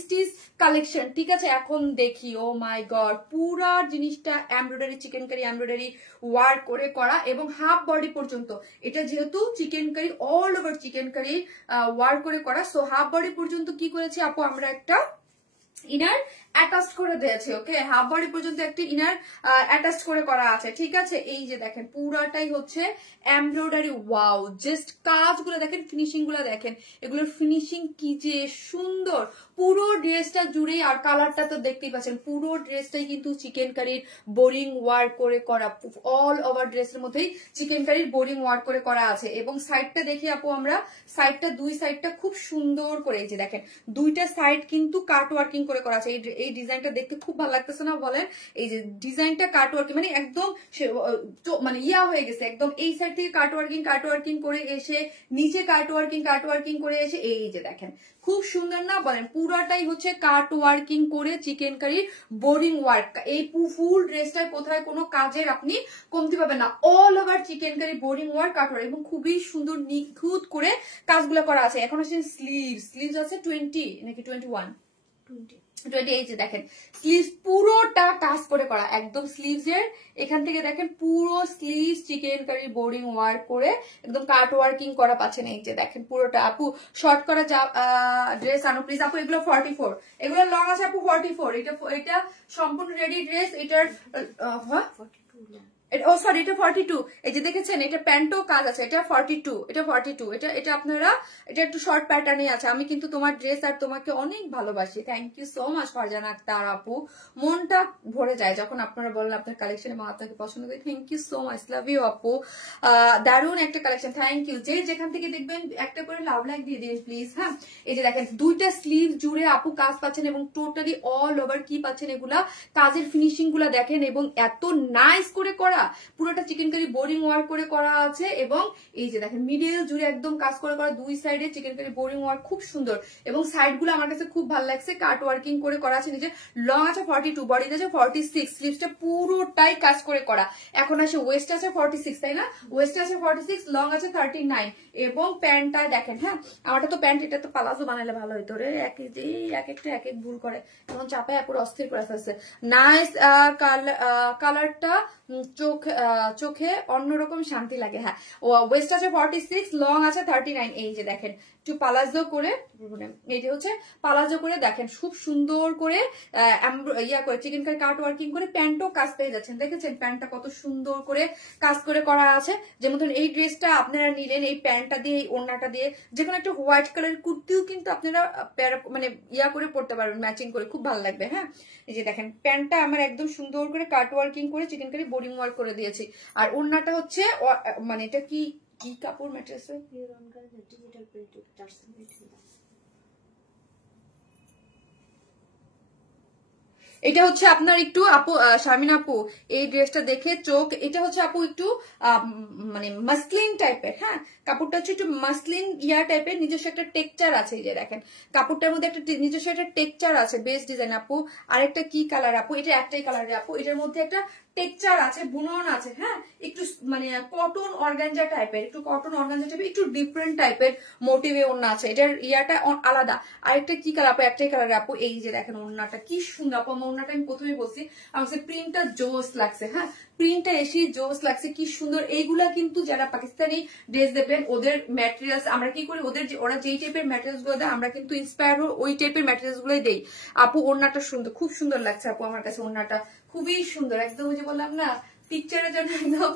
স্টিচ কালেকশন, ঠিক আছে? এখন দেখি, ও মাই গড, পুরা জিনিসটা embroidery, chikankari embroidery work করে করা এবং হাফ বডি পর্যন্ত। এটা যেহেতু chikankari, all over chikankari work করে করা, সো হাফ বডি পর্যন্ত কি করেছি আপু আমরা একটা ইনার অ্যাটাচ করে দিয়েছে। ওকে, হাফ বডি পর্যন্ত একটি ইনার অ্যাটাচ করে করা আছে। ঠিক আছে, এই যে দেখেন পুরাটাই হচ্ছে এমব্রয়ডারি। ওয়াও, জাস্ট কাজগুলো দেখেন, ফিনিশিং গুলো দেখেন, এগুলোর ফিনিশিং কি যে সুন্দর পুরো ড্রেসটা জুড়ে। আর কালারটা তো দেখতেই পাচ্ছেন, পুরো ড্রেসটাই কিন্তু চিকেন কারির বোরিং ওয়ার্ক করে করা, অল ওভার ড্রেসের মধ্যেই চিকেন কারির বোরিং ওয়ার্ক করে করা আছে। এবং সাইডটা দেখি আপু আমরা, সাইডটা দুই সাইডটা খুব সুন্দর করে, এই যে দেখেন দুইটা সাইড কিন্তু কাট ওয়ার্কিং করে করা আছে। এই ডিজাইনটা দেখতে খুব ভালো লাগতেছে না বলেন? এই যে ডিজাইনটা কাট ওয়ার্কিং মানে একদম মানে ইয়া হয়ে গেছে একদম। এই সাইড থেকে কাট ওয়ার্কিং করে এসে নিচে কাট ওয়ার্কিং করে এসে এই যে দেখেন খুব সুন্দর না বলেন? পুরাটাই হচ্ছে কাট ওয়ার্কিং করে চিকেন কারির বোরিং ওয়ার্ক। এই ফুল ড্রেসটায় কোথায় কোনো কাজের আপনি কমতি পাবেন না, all over chikankari boring work cut work এবং খুবই সুন্দর নিখুঁত করে কাজগুলো করা আছে। এখন আসলে স্লিভস আছে 20 নাকি 21 28 দেখেন স্লিভস পুরোটা কাজ করে করা একদম। স্লিভস এর এখান থেকে দেখেন পুরো sleeves chikankari boring work করে একদম কাট ওয়ার্কিং করা পাচ্ছেন। এই যে দেখেন পুরোটা। আপু শর্ট করা ড্রেস আনো প্লিজ আপু, এগুলো 44, এগুলো লং আছে আপু 44। এটা সম্পূর্ণ রেডি ড্রেস। এটার ও সরি এটা 42। এই যে দেখেছেন এটা প্যান্টও কাজ আছে, এটা 42, এটা আপনারা এটা একটু শর্ট প্যাটার্নে আছে। আমি কিন্তু তোমার ড্রেস আর তোমাকে অনেক ভালোবাসি। Thank you so much Farzana Akter আপু, মনটা ভরে যায় যখন আপনারা বলেন আপনার কালেকশন এবং আপনাকে পছন্দ করি। Thank you so much, love you আপু, দারুন একটা কালেকশন, থ্যাংক ইউ। যে যেখান থেকে দেখবেন একটা করে লাভ লাইক দিয়ে দিন প্লিজ। হ্যাঁ, এই যে দেখেন দুইটা স্লিভ জুড়ে আপু কাজ পাচ্ছেন এবং টোটালি অল ওভার কি পাচ্ছেন, এগুলা কাজের ফিনিশিং গুলা দেখেন এবং এত নাইস করে করা, পুরোটা চিকেন কারি বোরিং ওয়ার্ক করে করা আছে। এবং এই যে দেখেন মিডিল জুড়ে একদম কাজ করে করা, দুই সাইডে চিকেন কারি বোরিং ওয়ার্ক খুব সুন্দর। এবং সাইড গুলো আমার কাছে খুব ভালো লাগছে, কাট ওয়ার্কিং করে করা আছে। নিজে লং আছে 42, বডি আছে 46, স্লিভসটা পুরোটাই কাজ করে করা। এখন আসে ওয়েস্ট আছে 46, তাই না? ওয়েস্ট আছে 46, লং আছে 39 এবং প্যান্টটা দেখেন। হ্যাঁ, আমারটা তো প্যান্ট, এটা তো পালাজো বানালে ভালো হইতো রে। এক একটা এক এক ভুল করে, এখন চাপায় পুরো অস্থির করে ফেলছে। নাইস কালারটা চোখে অন্যরকম শান্তি লাগে। হ্যাঁ, ওয়েস্ট আছে 46, লং আছে 39। এই যে দেখেন একটু পালাজো করে, এই যে হচ্ছে পালাজো করে দেখেন খুব সুন্দর করে ইয়া করে চিকেন কারি কাট ওয়ার্কিং করে প্যান্টও কাজ পেয়ে যাচ্ছেন। দেখেছেন প্যান্টটা কত সুন্দর করে কাজ করে করা আছে। যেমন এই ড্রেসটা আপনারা নিলেন এই প্যান্টটা দিয়ে, এই ওড়নাটা দিয়ে, যে কোনো একটা হোয়াইট কালার কুর্তিও কিন্তু আপনারা মানে ইয়া করে পড়তে পারবেন, ম্যাচিং করে, খুব ভালো লাগবে। হ্যাঁ, এই যে দেখেন প্যান্টটা আমার একদম সুন্দর করে কাট ওয়ার্কিং করে চিকেন কারি বোরিং ওয়ার্ক করে দিয়েছি। আর ওড়নাটা হচ্ছে মানে এটা কি কাপড় ম্যাটেরিয়ালস, এটা হচ্ছে আপনার একটু আপু শারমিন আপু এই ড্রেসটা দেখে চোখ, এটা হচ্ছে আপু একটু মানে মাসলিন টাইপের। হ্যাঁ, কাপড়টা হচ্ছে একটু মাসলিন ইয়া টাইপের, নিজস্ব একটা টেক্সচার আছে। এই যে দেখেন কাপড়টার মধ্যে একটা নিজস্ব একটা টেক্সচার আছে, বেস্ট ডিজাইন আপু। আর একটা কি কালার আপু, এটা একটাই কালার আপু, এটার মধ্যে একটা টেক্সচার আছে, বুনন আছে। হ্যাঁ, একটু মানে কটন অর্গানজা টাইপের, একটু ডিফারেন্ট টাইপের মোটিভে ওড়না আছে। এটার ইয়াটা আলাদা। আরেকটা কি কালার আপু, একটাই কালার আপু। এই যে দেখেন ওড়নাটা কি সুন্দর আপু। ওড়নাটা আমি প্রথমে বলছি আমার প্রিন্টটা জোস লাগছে। হ্যাঁ, প্রিন্টটা এসে জোস লাগছে, কি সুন্দর। এইগুলা কিন্তু যারা পাকিস্তানি ড্রেস দেবেন ওদের ম্যাটেরিয়ালস আমরা কি করি, ওরা যেই টাইপের ম্যাটেরিয়ালস গুলো দেয় আমরা কিন্তু ইন্সপায়ার হই ওই টাইপের ম্যাটেরিয়ালস গুলোই দেই। আপু ওড়নাটা সুন্দর, খুব সুন্দর লাগছে আপু আমার কাছে। ওড়নাটা খুবই সুন্দর, একদম ওই যে বললাম না পিকচারের জন্য একদম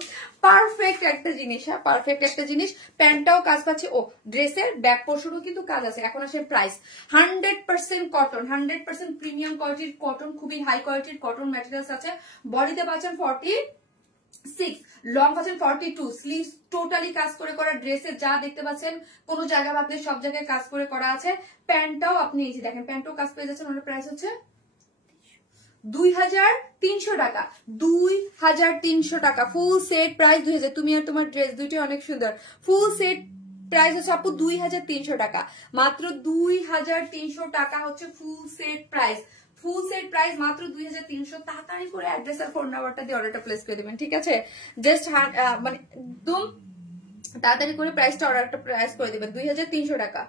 পারফেক্ট একটা জিনিস। হ্যাঁ, পারফেক্ট একটা জিনিস। প্যান্টটাও কাজ পাচ্ছে, ও ড্রেসের ব্যাক পোর্শনও কিন্তু কাজ আছে। এখন আসে প্রাইস, 100% কটন, 100% প্রিমিয়াম কোয়ালিটির কটন, খুবই হাই কোয়ালিটির কটন ম্যাটেরিয়ালস আছে। বডিতে পাচ্ছেন 46, লং পাচ্ছেন 42, স্লিভস টোটালি কাজ করে করা। ড্রেসে যা দেখতে পাচ্ছেন কোনো জায়গা বাদ দিয়ে সব জায়গায় কাজ করে করা আছে। প্যান্টটাও আপনি এই যে দেখেন প্যান্টও কাজ পেয়ে যাচ্ছেন। ওনার প্রাইস হচ্ছে 2300 টাকা, 2300 টাকা ফুল সেট প্রাইস 2000। তুমি আর তোমার ড্রেস দুইটাই অনেক সুন্দর। ফুল সেট প্রাইস হচ্ছে আপু 2300 টাকা, মাত্র 2300 টাকা হচ্ছে full set price. Full set price মাত্র 2300। তাড়াতাড়ি করে অ্যাড্রেস আর ফোন নাম্বারটা দিয়ে অর্ডারটা প্লেস করে দিবেন, ঠিক আছে? জাস্ট মানে একদম তাড়াতাড়ি করে প্রাইসটা অর্ডারটা প্রাইস করে দিবেন, 2300 টাকা।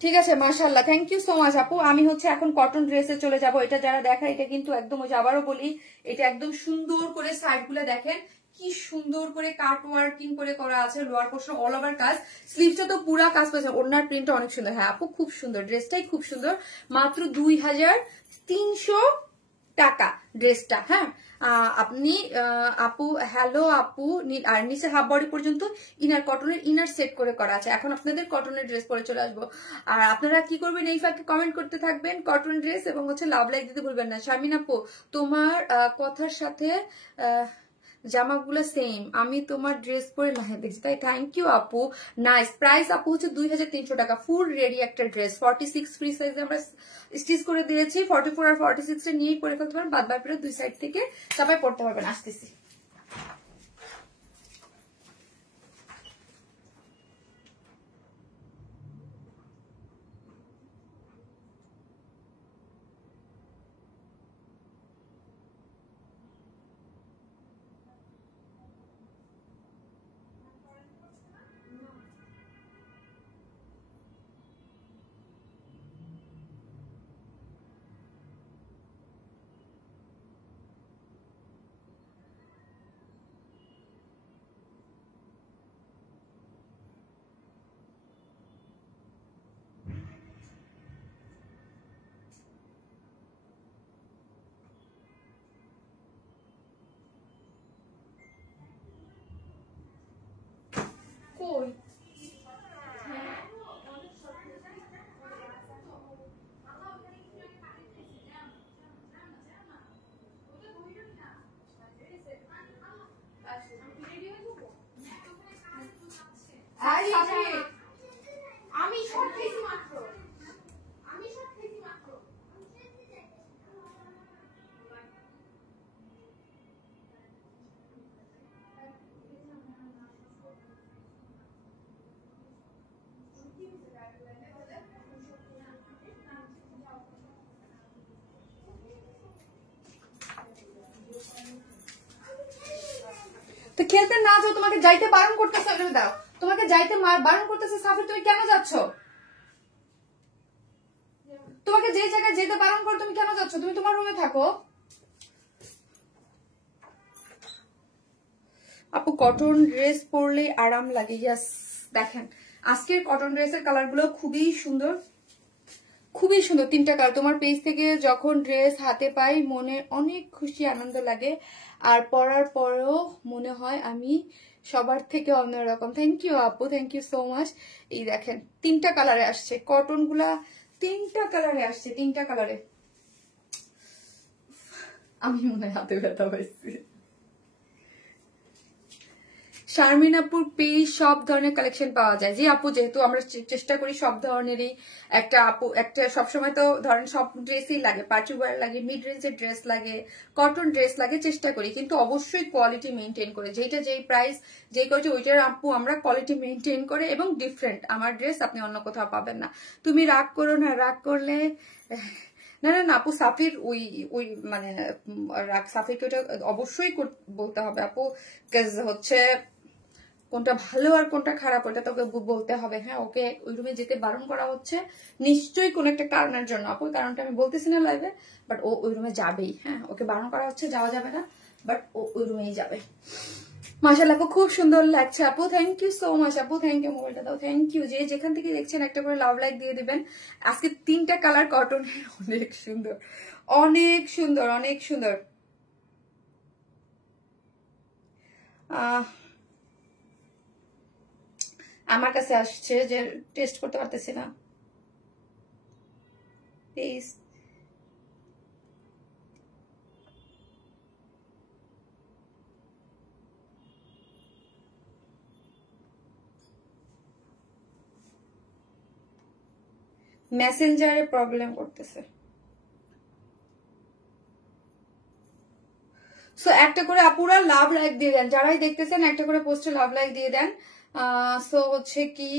ঠিক আছে, মাশাআল্লাহ, থ্যাংক ইউ সো মাচ আপু। আমি হচ্ছে এখন কটন ড্রেসে চলে যাব। এটা যারা দেখা, এটা কিন্তু একদম ওই যে আবারও বলি, এটা একদম সুন্দর করে সাইড গুলো দেখেন কি সুন্দর করে কাট ওয়ার্কিং করে করা আছে, লোয়ার পোর্শন অল ওভার কাজ, স্লিভটা তো পুরা কাজ পেয়েছে, ওনার প্রিন্টটা অনেক সুন্দর। হ্যাঁ আপু খুব সুন্দর, ড্রেসটাই খুব সুন্দর, মাত্র 2300 টাকা ড্রেসটা। হ্যাঁ আপনি আপু হ্যালো আপু, আর নিচে হাফ বডি পর্যন্ত ইনার কটনের ইনার সেট করে করা আছে। এখন আপনাদের কটনের ড্রেস পরে চলে আসবো, আর আপনারা কি করবেন এই ফাঁকে কমেন্ট করতে থাকবেন কটন ড্রেস এবং হচ্ছে লাভ লাইক দিতে ভুলবেন না। শারমিন আপু তোমার কথার সাথে জামাগুলো সেম, আমি তোমার ড্রেস পরে লাহে দেখছি তাই, থ্যাংক ইউ আপু, নাইস। প্রাইস আপু হচ্ছে 2300 টাকা, ফুল রেডি একটা ড্রেস, 46 ফ্রি সাইজে আমরা স্টিচ করে দিয়েছি, 44 আর 46 টা নিয়েই পরে ফেলতে পারেন, বাদ বাকি দুই সাইড থেকে সবাই পড়তে পারবেন। আসতেছি কই আমি শর্ট খেয়েছি মাত্র, আমি শর্ট খেয়েছি মাত্র। তো খেলতে না যাও, তোমাকে যাইতে বারণ করতেছে, দাও তোমাকে যাইতে বারণ করতেছে সাফির, তুমি কেন যাচ্ছ? তোমাকে যে জায়গায় যেতে বারণ করে তুমি কেন যাচ্ছ? তুমি তোমার রুমে থাকো। আপু কটন ড্রেস পরলে আরাম লাগে, ইয়াস। দেখেন আজকের কটন ড্রেসের কালার গুলো খুবই সুন্দর, খুবই সুন্দর, তিনটা কালার। তোমার পেজ থেকে যখন ড্রেস হাতে পাই মনে অনেক খুশি আনন্দ লাগে, আর পরার পরেও মনে হয় আমি সবার থেকে অন্যরকম। থ্যাংক ইউ আপু, থ্যাংক ইউ সো মাচ। এই দেখেন তিনটা কালারে আসছে, কটন গুলা তিনটা কালারে আসছে, তিনটা কালারে। আমি মনে হয় হাতে ব্যথা পাইছি। শারমিন আপুর পেজ সব ধরনের কালেকশন পাওয়া যায়। জি আপু, যেহেতু আমরা চেষ্টা করি সব ধরনেরই, একটা আপু একটা সবসময় তো ধরেন সব ড্রেসই লাগে, পার্টি ওয়্যার লাগে, মিড রেঞ্জের ড্রেস লাগে, কটন ড্রেস লাগে, চেষ্টা করি কিন্তু অবশ্যই কোয়ালিটি মেনটেন করে, যেটা যেই প্রাইস যেই কোয়ালিটি ওইটার আপু আমরা কোয়ালিটি মেনটেন করে, এবং ডিফারেন্ট আমার ড্রেস আপনি অন্য কোথাও পাবেন না। তুমি রাগ করো না, রাগ করলে না না না আপু, সাফির ওই ওই মানে সাফিরকে ওটা অবশ্যই বলতে হবে আপু, হচ্ছে কোনটা ভালো আর কোনটা খারাপ ওটা তোকে বলতে হবে। হ্যাঁ ওকে ওই রুমে যেতে বারণ করা হচ্ছে নিশ্চয়ই কোন একটা কারণের জন্য আপু, কারণটা আমি বলতেছি না লাইভে, বাট ও ওই রুমে যাবেই। হ্যাঁ ওকে বারণ করা হচ্ছে, যাওয়া যাবে না, বাট ও ওই রুমেই যাবে। মাশাআল্লাহ আপু খুব সুন্দর লাগছে আপু, থ্যাংক ইউ সো মাচ আপু, থ্যাংক ইউ। মোবাইলটা দাও, থ্যাংক ইউ। যে যেখান থেকে দেখছেন একটা করে লাভ লাইক দিয়ে দিবেন। আজকে তিনটা কালার কটনের, অনেক সুন্দর, অনেক সুন্দর, অনেক সুন্দর। আমার কাছে আসছে যে টেস্ট করতে পারতেছি না, প্লিজ। মেসেঞ্জারে প্রবলেম করতেছে। সো একটা করে আপুরা লাভ লাইক দিয়ে দেন, যারাই দেখতেছেন একটা করে পোস্টে লাভ লাইক দিয়ে দেন। সো হচ্ছে কি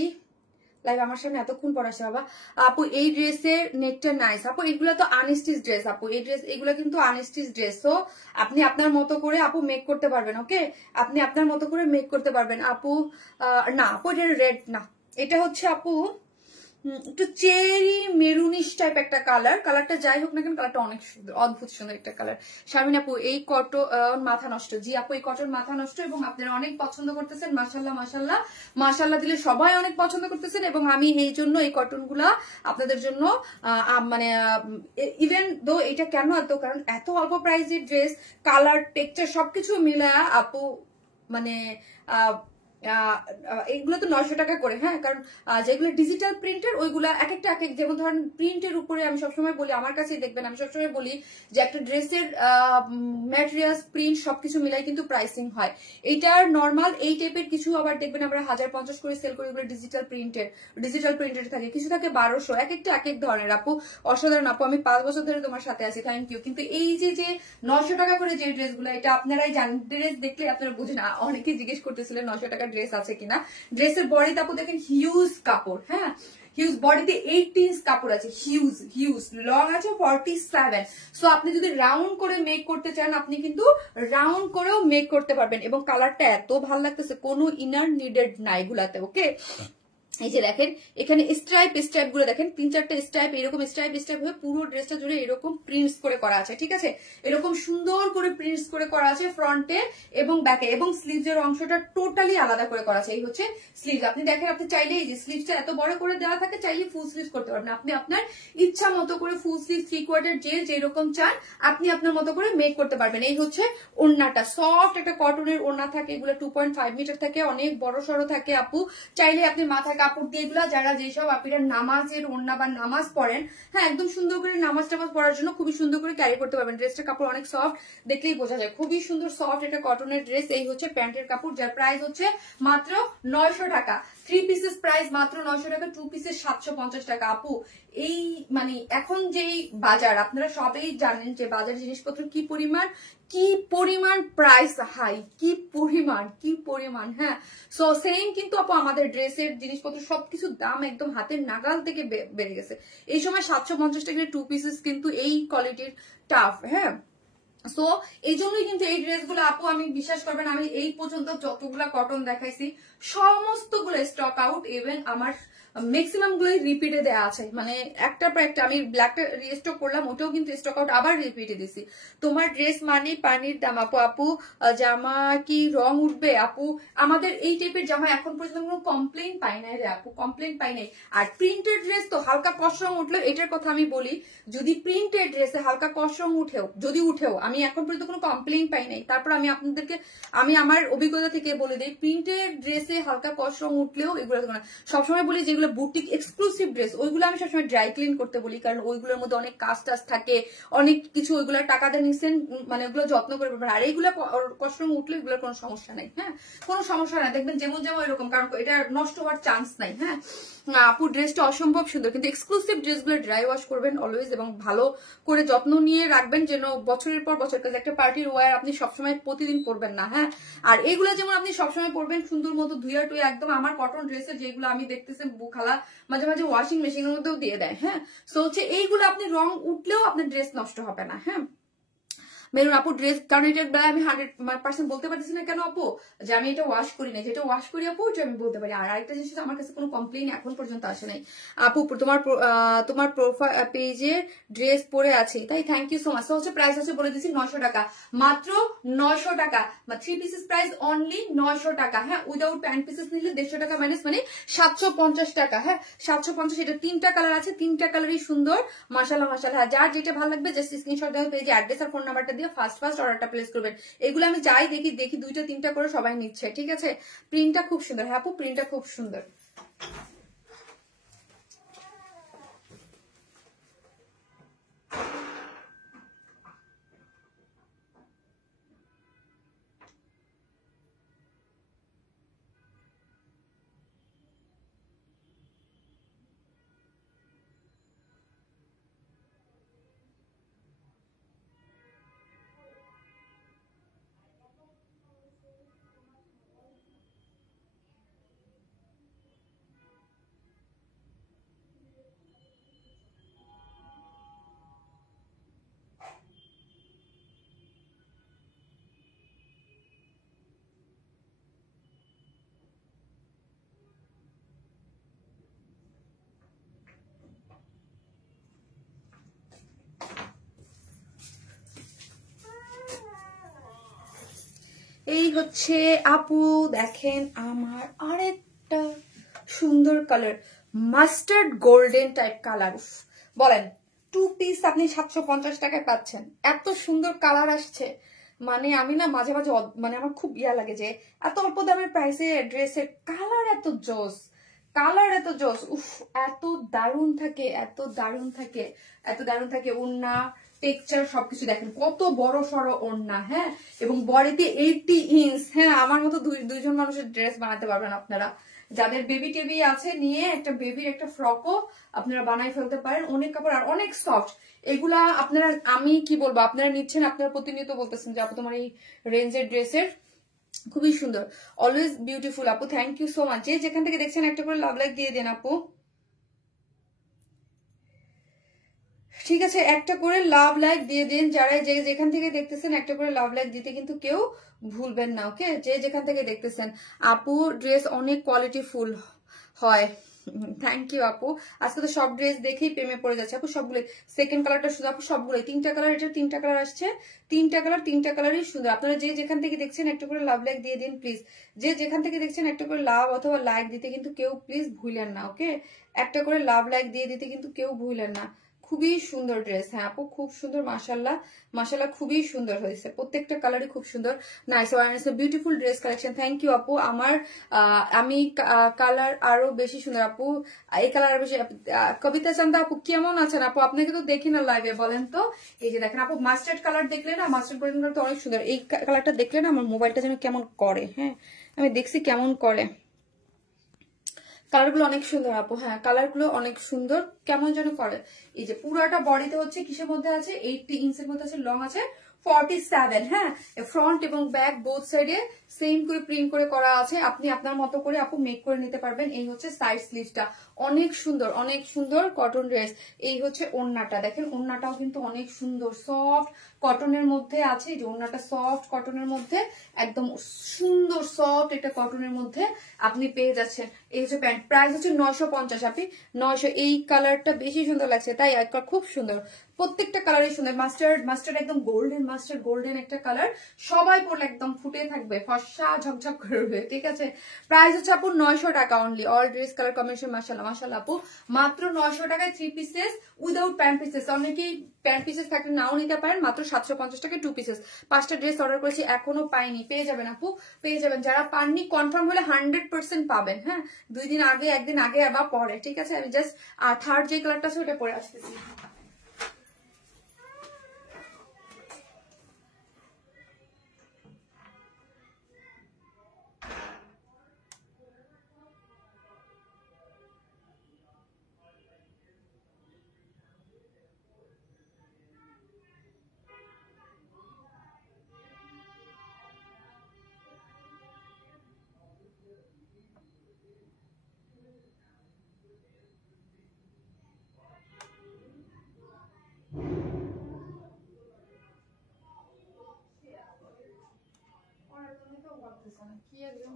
লাইভ আমার সামনে এতক্ষণ পড়াছে বাবা। আপু এই ড্রেসের নেকটা নাইস আপু, এগুলো তো আনস্টিচ ড্রেস আপু, এই ড্রেস এগুলো কিন্তু আনস্টিচ ড্রেস। সো আপনি আপনার মতো করে আপু মেক করতে পারবেন, ওকে আপনি আপনার মতো করে মেক করতে পারবেন আপু। না আপু এটা রেড না, এটা হচ্ছে আপু একটু চেরি মেরুনিশ টাইপ একটা কালার। কালারটা যাই হোক না কেন কালারটা অনেক সুন্দর, অদ্ভুত সুন্দর একটা কালার। শারমিন আপু এই কটন মাথা নষ্ট। জি আপু এই কটন মাথা নষ্ট, এবং আপনারা অনেক পছন্দ করতেছেন। মাশাল্লাহ মাশাল্লাহ মাশাল্লাহ দিলে সবাই অনেক পছন্দ করতেছেন, এবং আমি এই জন্য এই কটন গুলা আপনাদের জন্য মানে ইভেন দো এটা কেন এত, কারণ এত অল্প প্রাইসের ড্রেস, কালার টেক্সচার সবকিছু মিলা আপু মানে এইগুলো তো 900 টাকা করে। হ্যাঁ, কারণ যেগুলো ডিজিটাল প্রিন্টের ওইগুলা এক একটা এক এক, যেমন ধরেন প্রিন্টের উপরে আমি সবসময় বলি, আমার কাছে দেখবেন আমি সবসময় বলি যে একটা ড্রেসের ম্যাটেরিয়ালস প্রিন্ট সবকিছু মিলাই কিন্তু প্রাইসিং হয়। এইটার নর্মাল এই টাইপের কিছু আবার দেখবেন আমরা 1050 করে সেল করি, ওগুলো ডিজিটাল প্রিন্টের থাকে, কিছু থাকে 1200, এক একটা এক এক ধরনের। আপু অসাধারণ আপু, আমি 5 বছর ধরে তোমার সাথে আছি, থ্যাংক ইউ। কিন্তু এই যে 900 টাকা করে যে ড্রেসগুলো, এটা আপনারাই জানেন, ড্রেস দেখলে আপনারা বুঝেন। অনেকেই জিজ্ঞেস করতেছিলেন 900 টাকা ড্রেস আছে কিনা। ড্রেসের বডিতে আপু দেখেন হিউজ কাপড়, হ্যাঁ হিউজ বডিতে 18 ইঞ্চ কাপড় আছে, হিউজ লং আছে 47। সো আপনি যদি রাউন্ড করে মেক করতে চান আপনি কিন্তু রাউন্ড করেও মেক করতে পারবেন, এবং কালারটা এত ভালো লাগতেছে, কোনো ইনার নিডেড নাই এগুলাতে। ওকে, এই যে দেখেন এখানে স্ট্রাইপ গুলো দেখেন, 3-4টা স্ট্রাইপ, এরকম স্ট্রাইপ হয়ে পুরো ড্রেসটা জুড়ে এরকম প্রিন্টস করে করা আছে, ঠিক আছে, এরকম সুন্দর করে প্রিন্টস করে করা আছে ফ্রন্টে এবং ব্যাকে, এবং স্লিভসের অংশটা টোটালি আলাদা করে করা আছে। এই হচ্ছে স্লিভস। আপনি দেখেন, আপনি চাইলে এই যে স্লিভসটা এত বড় করে দেওয়া থাকে, চাইলে ফুল স্লিভস করতে পারবেন। আপনি আপনার ইচ্ছা মতো করে ফুল স্লিভ, 3/4 যেরকম চান আপনি আপনার মতো করে মেক করতে পারবেন। এই হচ্ছে ওড়নাটা, সফট একটা কটনের ওড়না থাকে, এগুলো 2.5 মিটার থাকে, অনেক বড় সড়ো থাকে আপু। চাইলে আপনি মাথায় কাপড় দিয়ে, এগুলা যারা যেসব আপনারা নামাজের ওড়না বা নামাজ পড়েন, হ্যাঁ একদম সুন্দর করে নামাজ পড়ার জন্য খুবই সুন্দর করে ক্যারি করতে পারবেন। ড্রেসটার কাপড় অনেক সফট, দেখলেই বোঝা যায়, খুবই সুন্দর সফট এটা কটনের ড্রেস। এই হচ্ছে প্যান্টের কাপড়, যার প্রাইস হচ্ছে মাত্র 900 টাকা। 3 পিসেস প্রাইস মাত্র 900 টাকা, 2 পিসেস 750 টাকা। আপু এই মানে এখন যেই বাজার, আপনারা সবাই জানেন যে বাজার জিনিসপত্র কি পরিমাণ প্রাইস হাই, কি পরিমাণ। হ্যাঁ, সো সেম কিন্তু আপু আমাদের ড্রেসের জিনিসপত্র সবকিছুর দাম একদম হাতের নাগাল থেকে বেড়ে গেছে। এই সময় 750 টাকা 2 পিসেস কিন্তু এই কোয়ালিটির টাফ। হ্যাঁ, সো এই জন্যই কিন্তু এই ড্রেসগুলো আপু আমি বিশ্বাস করবেন, আমি এই পর্যন্ত যতগুলা কটন দেখাইছি সমস্তগুলো স্টক আউট, ইভেন আমার ম্যাক্সিমাম গুলোই রিপিটে দেওয়া আছে, মানে একটার পর একটা। আমি ব্ল্যাকটা রিস্টক করলাম, ওটাও কিন্তু স্টক আউট, আবার রিপিটে দিছি। তোমার ড্রেস মানে পানির দাম আপু জামা কি রং উঠবে? আপু আমাদের এই টাইপের জামা এখন পর্যন্ত কোনো কমপ্লেন পাই নাই রে আপু, কমপ্লেন পাই নাই। আর প্রিন্টেড ড্রেস তো হালকা কস রং উঠলেও, এটার কথা আমি বলি, যদি প্রিন্টেড ড্রেসে হালকা কস রং উঠেও আমি এখন পর্যন্ত কোনো কমপ্লেন পাই নাই। তারপর আমি আপনাদেরকে আমার অভিজ্ঞতা থেকে বলে দিই, প্রিন্টেড ড্রেসে হালকা কস রং উঠলেও এগুলো সবসময় বলি, যেগুলো বুটিক এক্সক্লুসিভ ড্রেস ওইগুলো আমি সবসময় ড্রাই ক্লিন করতে বলি, কারণ ওইগুলোর মধ্যে অনেক কাজ টাজ থাকে, অনেক কিছু, ওইগুলো টাকা দিয়ে নিচ্ছেন, মানে ওগুলো যত্ন করে পাবেন। আর এইগুলো কষ্ট উঠলে এগুলোর কোনো সমস্যা নাই। হ্যাঁ, কোনো সমস্যা নাই, দেখবেন যেমন এরকম, কারণ এটা নষ্ট হওয়ার চান্স নাই। হ্যাঁ আপু ড্রেসটা অসম্ভব সুন্দর, কিন্তু এক্সক্লুসিভ ড্রেসগুলো ড্রাই ওয়াশ করবেন অলওয়েজ, এবং ভালো করে যত্ন নিয়ে রাখবেন, যেন বছরের পর বছর, কাছে একটা পার্টির ওয়্যার আপনি সবসময় প্রতিদিন পরবেন না। হ্যাঁ, আর এইগুলো যেমন আপনি সবসময় পরবেন সুন্দর মতো ধুইয়া টুয়ে একদম। আমার কটন ড্রেসের যেগুলো আমি দেখতেছি খালা মাঝে মাঝে ওয়াশিং মেশিনের মধ্যেও দিয়ে দেয়। হ্যাঁ, সো হচ্ছে এইগুলো আপনি রং উঠলেও আপনার ড্রেস নষ্ট হবে না। হ্যাঁ মেরুন আপু ড্রেস, কারণ এটার বেলায় আমি 100% বলতে পারতেছি না কেন আপু, যে আমি এটা ওয়াশ করি না, যেটা ওয়াশ করি আপু ওটা আমি বলতে পারি। আর আরেকটা জিনিস, আমার কাছে কোনো কমপ্লেইন এখন পর্যন্ত আসে নাই আপু। তোমার প্রোফাইল পেজে ড্রেস পরে আছে, তাই থ্যাংক ইউ সো মাচ। হচ্ছে প্রাইস হচ্ছে বলে দিচ্ছি 900 টাকা, মাত্র 900 টাকা। 3 পিসেস প্রাইস অনলি 900 টাকা। হ্যাঁ, উইদাউট প্যান্ট পিসেস নিলে 150 টাকা মাইনাস, মানে 750 টাকা। হ্যাঁ 750, এটা 3টা কালার আছে, 3টা কালারই সুন্দর, মাশাআল্লাহ মাশাআল্লাহ। যার যেটা ভালো লাগবে জাস্ট স্ক্রিনশট দেওয়া পেজে অ্যাড্রেস আর ফোন নাম্বারটা দিয়ে ফার্স্ট অর্ডারটা প্লেস করবেন। এগুলো আমি যাই দেখি 2টা 3টা করে সবাই নিচ্ছে, ঠিক আছে। প্রিন্টটা খুব সুন্দর। হ্যাঁ আপু প্রিন্টটা খুব সুন্দর। এই হচ্ছে আপু দেখেন আমার আরেকটা সুন্দর colour, mustard golden type colour. বলেন 2 পিস আপনি 750 টাকায় পাচ্ছেন, এত সুন্দর কালার আসছে। মানে আমি না মাঝে মাঝে মানে আমার খুব ইয়া লাগে যে এত অল্প দামের প্রাইসে ড্রেসের কালার এত জোস, কালার এত জোস, উফ এত দারুণ থাকে, এত দারুণ থাকে, এত দারুণ থাকে। ওড়না টেক্সচার সবকিছু দেখেন কত বড় সড়ো ওড়না, হ্যাঁ, এবং বডিতে 80 ইঞ্চ। হ্যাঁ, আমার মতো দুইজন মানুষের ড্রেস বানাতে পারবেন আপনারা। যাদের বেবি টেবি আছে নিয়ে একটা বেবির একটা ফ্রকও আপনারা বানাই ফেলতে পারেন। অনেক কাপড় আর অনেক সফট এগুলা। আপনারা আমি কি বলবো, আপনারা নিচ্ছেন, আপনারা প্রতিনিয়ত বলতেছেন যে আপু তোমার এই রেঞ্জের ড্রেসের খুবই সুন্দর, অলওয়েজ বিউটিফুল আপু, থ্যাংক ইউ সো মাচ। যে যেখান থেকে দেখছেন একটা করে লাভ লাইক দিয়ে দেন আপু, ঠিক আছে? একটা করে লাভ লাইক দিয়ে দিন। যারা যেখান থেকে দেখতেছেন একটা করে লাভ লাইক দিতে কিন্তু কেউ ভুলবেন না, ওকে? যে যেখান থেকে দেখতেছেন। আপু ড্রেস অনেক কোয়ালিটিফুল হয়, থ্যাংক ইউ আপু। আজকে তো সব ড্রেস দেখেই প্রেমে পড়ে যাচ্ছে আপু, সবগুলো। সেকেন্ড কালারটা শুধু আপু সবগুলোই 3টা কালার, এটা 3টা কালার আসছে, 3টা কালারই সুন্দর। আপনারা যে যেখান থেকে দেখছেন একটা করে লাভ লাইক দিয়ে দিন প্লিজ। যে যেখান থেকে দেখছেন একটা করে লাভ অথবা লাইক দিতে কিন্তু কেউ প্লিজ ভুলেন না, ওকে? একটা করে লাভ লাইক দিয়ে দিতে কিন্তু কেউ ভুলেন না। খুবই সুন্দর ড্রেস, হ্যাঁ আপু খুব সুন্দর, মাশাআল্লাহ মাশাআল্লাহ, খুবই সুন্দর হয়েছে, প্রত্যেকটা কালারই খুব সুন্দর। Nice beautiful dress collection, thank you আপু। আমার আমি কালার আরো বেশি সুন্দর আপু, এই কালার আরো বেশি। কবিতা চান্দা আপু কেমন আছেন আপু? আপনাকে তো দেখি না লাইভে, বলেন তো। এই যে দেখেন আপু মাস্টার্ড কালার দেখলে না, মাস্টার্ড গোল্ডেন কালার তো অনেক সুন্দর। এই কালারটা দেখলে না আমার মোবাইলটা যেন কেমন করে, হ্যাঁ আমি দেখছি কেমন করে। কালারগুলো অনেক সুন্দর আপু, হ্যাঁ কালারগুলো অনেক সুন্দর, কেমন যেন করে। এই যে পুরাটা বডিতে হচ্ছে কিসের মধ্যে আছে, 80 ইঞ্চের মধ্যে আছে, লং আছে 47, হ্যাঁ ফ্রন্ট এবং ব্যাক বোথ সাইডে সেম করে প্রিন্ট করে করা আছে। আপনি আপনার মতো করে আপু মেক করে নিতে পারবেন। এই হচ্ছে সাইড স্লিভসটা, অনেক সুন্দর, অনেক সুন্দর কটন ড্রেস। এই হচ্ছে ওড়নাটা, দেখেন ওড়নাটাও কিন্তু অনেক সুন্দর, সফট কটনের মধ্যে আছে। এই যে ওড়নাটা সফট কটনের মধ্যে, একদম সুন্দর সফট একটা কটনের মধ্যে আপনি পেয়ে যাচ্ছেন। এই হচ্ছে প্যান্ট, প্রাইস হচ্ছে 950 আপনি 900। এই কালারটা বেশি সুন্দর লাগছে, তাই খুব সুন্দর, প্রত্যেকটা কালারই সুন্দর। মাস্টার্ড একদম গোল্ডেন, মাস্টার্ড গোল্ডেন একটা কালার, সবাই পরলে একদম ফুটে থাকবে, ফর্সা ঝকঝক করবে, ঠিক আছে? প্রাইস হচ্ছে আপু 900 টাকা only. All dress colour combination মাশাআল্লাহ মাশাআল্লাহ আপু, মাত্র 900 টাকায় 3 পিসেস উইদাউট প্যান্ট পিসেস। অনেকেই প্যান্ট পিসেস থাকলে নাও নিতে পারেন, মাত্র 750 টাকায় 2 পিসেস। 5টা ড্রেস অর্ডার করেছি, এখনো পাইনি, পেয়ে যাবেন আপু, পেয়ে যাবেন। যারা পাননি কনফার্ম হলে 100% পাবেন, হ্যাঁ 2 দিন আগে, একদিন আগে বা পরে, ঠিক আছে? আমি জাস্ট থার্ড যে কালারটা আছে ওটা পরে আসতেছি। কি একদম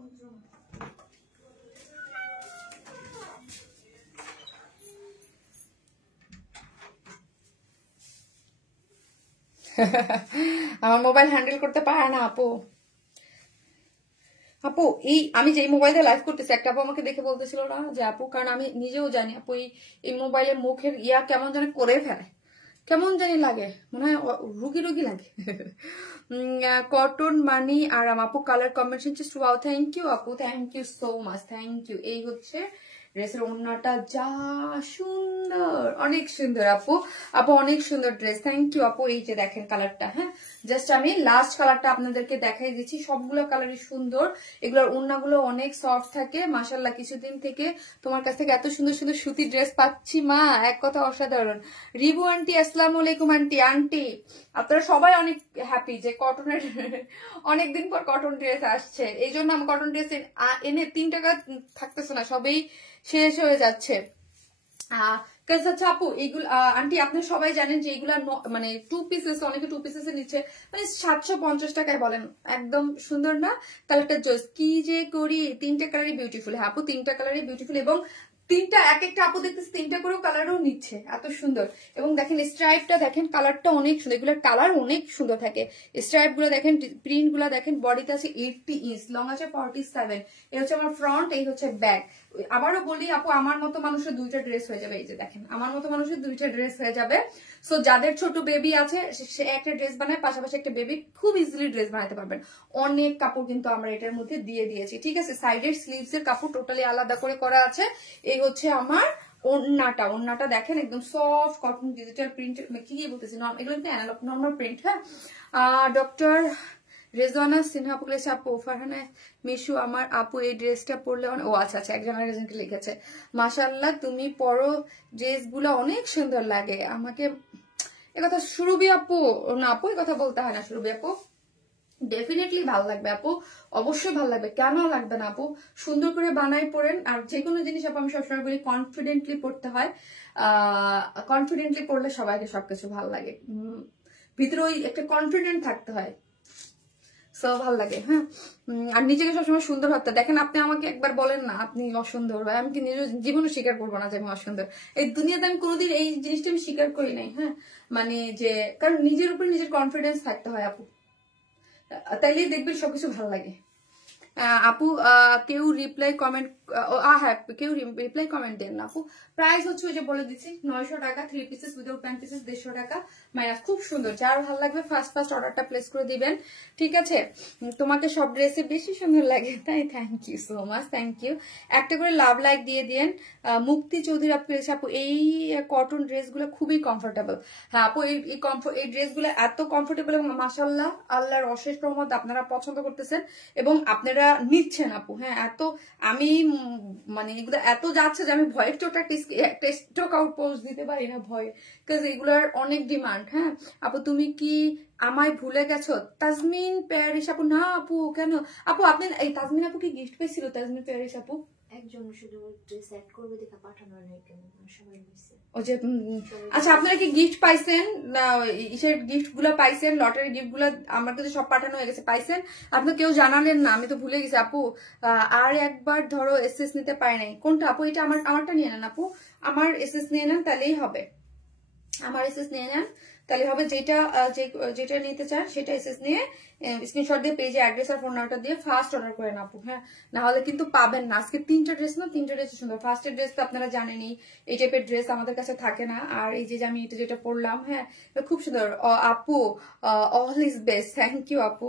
আমার মোবাইল হ্যান্ডেল করতে পারে না আপু। আপু এই আমি যে মোবাইল দিয়ে লাইভ করতেছি, একটা আপু আমাকে দেখে বলতেছিল না যে আপু, কারণ আমি নিজেও জানি আপু এই মোবাইলের মুখের ইয়া কেমন জানি করে ফেলে, কেমন জানি লাগে, মনে হয় রুগী রুগী লাগে। কটন মানি আরাম আপু, colour combination just wow, thank you আপু, thank you so much, thank you. এই হচ্ছে ড্রেসের ওড়নাটা, যা সুন্দর, অনেক সুন্দর আপু, আপু অনেক সুন্দর ড্রেস, থ্যাংক ইউ আপু। এই যে দেখেন কালারটা, হ্যাঁ জাস্ট আমি লাস্ট কালারটা আপনাদেরকে দেখাই দিচ্ছি, সবগুলো কালারই সুন্দর। এগুলোর ওড়নাগুলো অনেক সফট থাকে মাশাআল্লাহ। কিছুদিন থেকে তোমার কাছ থেকে এত সুন্দর সুন্দর সুতি ড্রেস পাচ্ছি মা, এক কথা অসাধারণ। রিবু আন্টি আসসালামু আলাইকুম আন্টি, আন্টি আপনারা সবাই অনেক হ্যাপি যে কটনের অনেকদিন পর কটন ড্রেস আসছে। এই জন্য আমি কটন ড্রেস এনে 3 টাকা থাকতেছে না, সবেই শেষ হয়ে যাচ্ছে। আচ্ছা আপু এইগুলো আন্টি আপনারা সবাই জানেন যে এইগুলা মানে 2 পিসেস, অনেকে 2 পিসেস নিচ্ছে, মানে 750 টাকায়, বলেন একদম সুন্দর না? কালারটা জোস, কি যে করি, 3টা কালারই বিউটিফুল। হ্যাঁ আপু 3টা কালারই বিউটিফুল, এবং তিনটা এক একটা আপু দেখতেছি তিনটা করেও কালারও নিচ্ছে, এত সুন্দর। এবং দেখেন স্ট্রাইপটা দেখেন, কালারটা অনেক সুন্দর, এগুলোর কালার অনেক সুন্দর থাকে। স্ট্রাইপ গুলো দেখেন, প্রিন্ট গুলো দেখেন। বডিতে আছে 80 ইঞ্চ, লং আছে 47। এই হচ্ছে আমার ফ্রন্ট, এই হচ্ছে ব্যাক। আবারও বলি আপু, আমার মতো মানুষের দুইটা ড্রেস হয়ে যাবে। এই যে দেখেন, আমার মতো মানুষের দুইটা ড্রেস হয়ে যাবে। সো যাদের ছোট বেবি আছে সে একটা ড্রেস বানায়, পাশাপাশি একটা বেবি খুব ইজিলি ড্রেস বানাতে পারবেন। অনেক কাপড় কিন্তু আমরা এটার মধ্যে দিয়ে দিয়েছি, ঠিক আছে। সাইডের স্লিভস এর কাপড় টোটালি আলাদা করে করা আছে। এই হচ্ছে আমার ওন্নাটা দেখেন, একদম সফট কটন ডিজিটাল প্রিন্ট, কি বলতেছি, এগুলো কিন্তু অ্যানালগ নর্মাল প্রিন্ট। হ্যাঁ, ডক্টর রেজওয়ানা সিনহা আপু লিখেছে, আপু ফারহানা মিশু আমার আপু এই ড্রেসটা পরলে ও আচ্ছা আচ্ছা, একজনকে লিখেছে মাশাআল্লাহ তুমি পরো ড্রেসগুলো অনেক সুন্দর লাগে আমাকে। একথা সুরভি আপু, না আপু কথা বলতে হয় না সুরভি আপু, ডেফিনেটলি ভালো লাগবে আপু, অবশ্যই ভালো লাগবে, কেন লাগবে না আপু। সুন্দর করে বানাই পড়েন। আর যে কোনো জিনিস আপু আমি সবসময় বলি কনফিডেন্টলি পড়তে হয়। কনফিডেন্টলি পড়লে সবাইকে সবকিছু ভালো লাগে, ভিতরে ওই একটা কনফিডেন্ট থাকতে হয়, সো ভালো লাগে। হ্যাঁ, আর নিজেকে সবসময় সুন্দর ভাবতে। দেখেন আপনি আমাকে একবার বলেন না আপনি অসুন্দর, ভাই আমি কি নিজের জীবনে স্বীকার করবো না যে আমি অসুন্দর। এই দুনিয়াতে আমি কোনোদিন এই জিনিসটা আমি স্বীকার করি নাই। হ্যাঁ, মানে যে কারণ নিজের উপরে নিজের কনফিডেন্স থাকতে হয় আপু, তাইলেই দেখবেন সবকিছু ভালো লাগে। আপু কেউ রিপ্লাই কমেন্ট, হ্যাঁ কেউ রিপ্লাই কমেন্ট দেন না আপু। প্রাইস হচ্ছে ওই যে বলে দিচ্ছি 900 টাকা, 3 পিসেস উইদাউট প্যান্ট পিসেস 150 টাকা মাইনাস। খুব সুন্দর, যার ভালো লাগবে ফার্স্ট অর্ডারটা প্লেস করে দিবেন, ঠিক আছে। তোমাকে সব ড্রেসে বেশি সুন্দর লাগে তাই, thank you so much, thank you. একটা করে লাভ লাইক দিয়ে দিন। মুক্তি চৌধুরী আপু এসে, আপু এই কটন ড্রেসগুলো খুবই কমফোর্টেবল। হ্যাঁ আপু, এই ড্রেসগুলো এত কমফোর্টেবল এবং মাশাআল্লাহ আল্লাহর অশেষ রহমত আপনারা পছন্দ করতেছেন এবং আপনারা নিচ্ছেন আপু। হ্যাঁ, এত আমি মানে এগুলো এত যাচ্ছে যে আমি ভয়ের চোট একটা স্টক আউট পোস্ট দিতে পারি না ভয়ে, বিকজ এগুলোর অনেক ডিমান্ড। হ্যাঁ আপু, তুমি কি আমায় ভুলে গেছো? তাজমিন প্যারিস আপু, না আপু কেন আপু, আপনি এই তাজমিন আপু কি গিফট পেয়েছিল? তাজমিন প্যারিস আপু একজন শুধু ড্রেস অ্যাড করবে দেখা পাঠানোর নাই, কেন সবাই মিশে ও যে আচ্ছা, আপনারা কি গিফট পাইছেন? ইসের গিফট গুলো পাইছেন, লটারি গিফট গুলো আমার কাছে সব পাঠানো হয়ে গেছে, পাইছেন? আপনি কেউ জানালেন না, আমি তো ভুলে গেছি আপু। আর একবার ধরো এসএস নিতে পারি নাই, কোনটা আপু? এটা আমারটা নিয়ে নেন আপু, আমার এসএস নিয়ে নেন তাহলেই হবে, আমার এসএস নিয়ে নেন তাহলে হবে। যেটা নিতে চান সেটা এসএস নিয়ে স্ক্রিনশট দিয়ে পেজে অ্যাড্রেস আর ফোন নাম্বারটা দিয়ে ফার্স্ট অর্ডার করে আপু। হ্যাঁ, না হলে কিন্তু পাবেন না। আজকে 3টা ড্রেস না, 3টা ড্রেস সুন্দর। ফার্স্টের ড্রেস তো আপনারা জানেনই, এই টাইপের ড্রেস আমাদের কাছে থাকে না। আর এই যে আমি এটা যেটা পরলাম, হ্যাঁ খুব সুন্দর আপু, all is best, thank you আপু।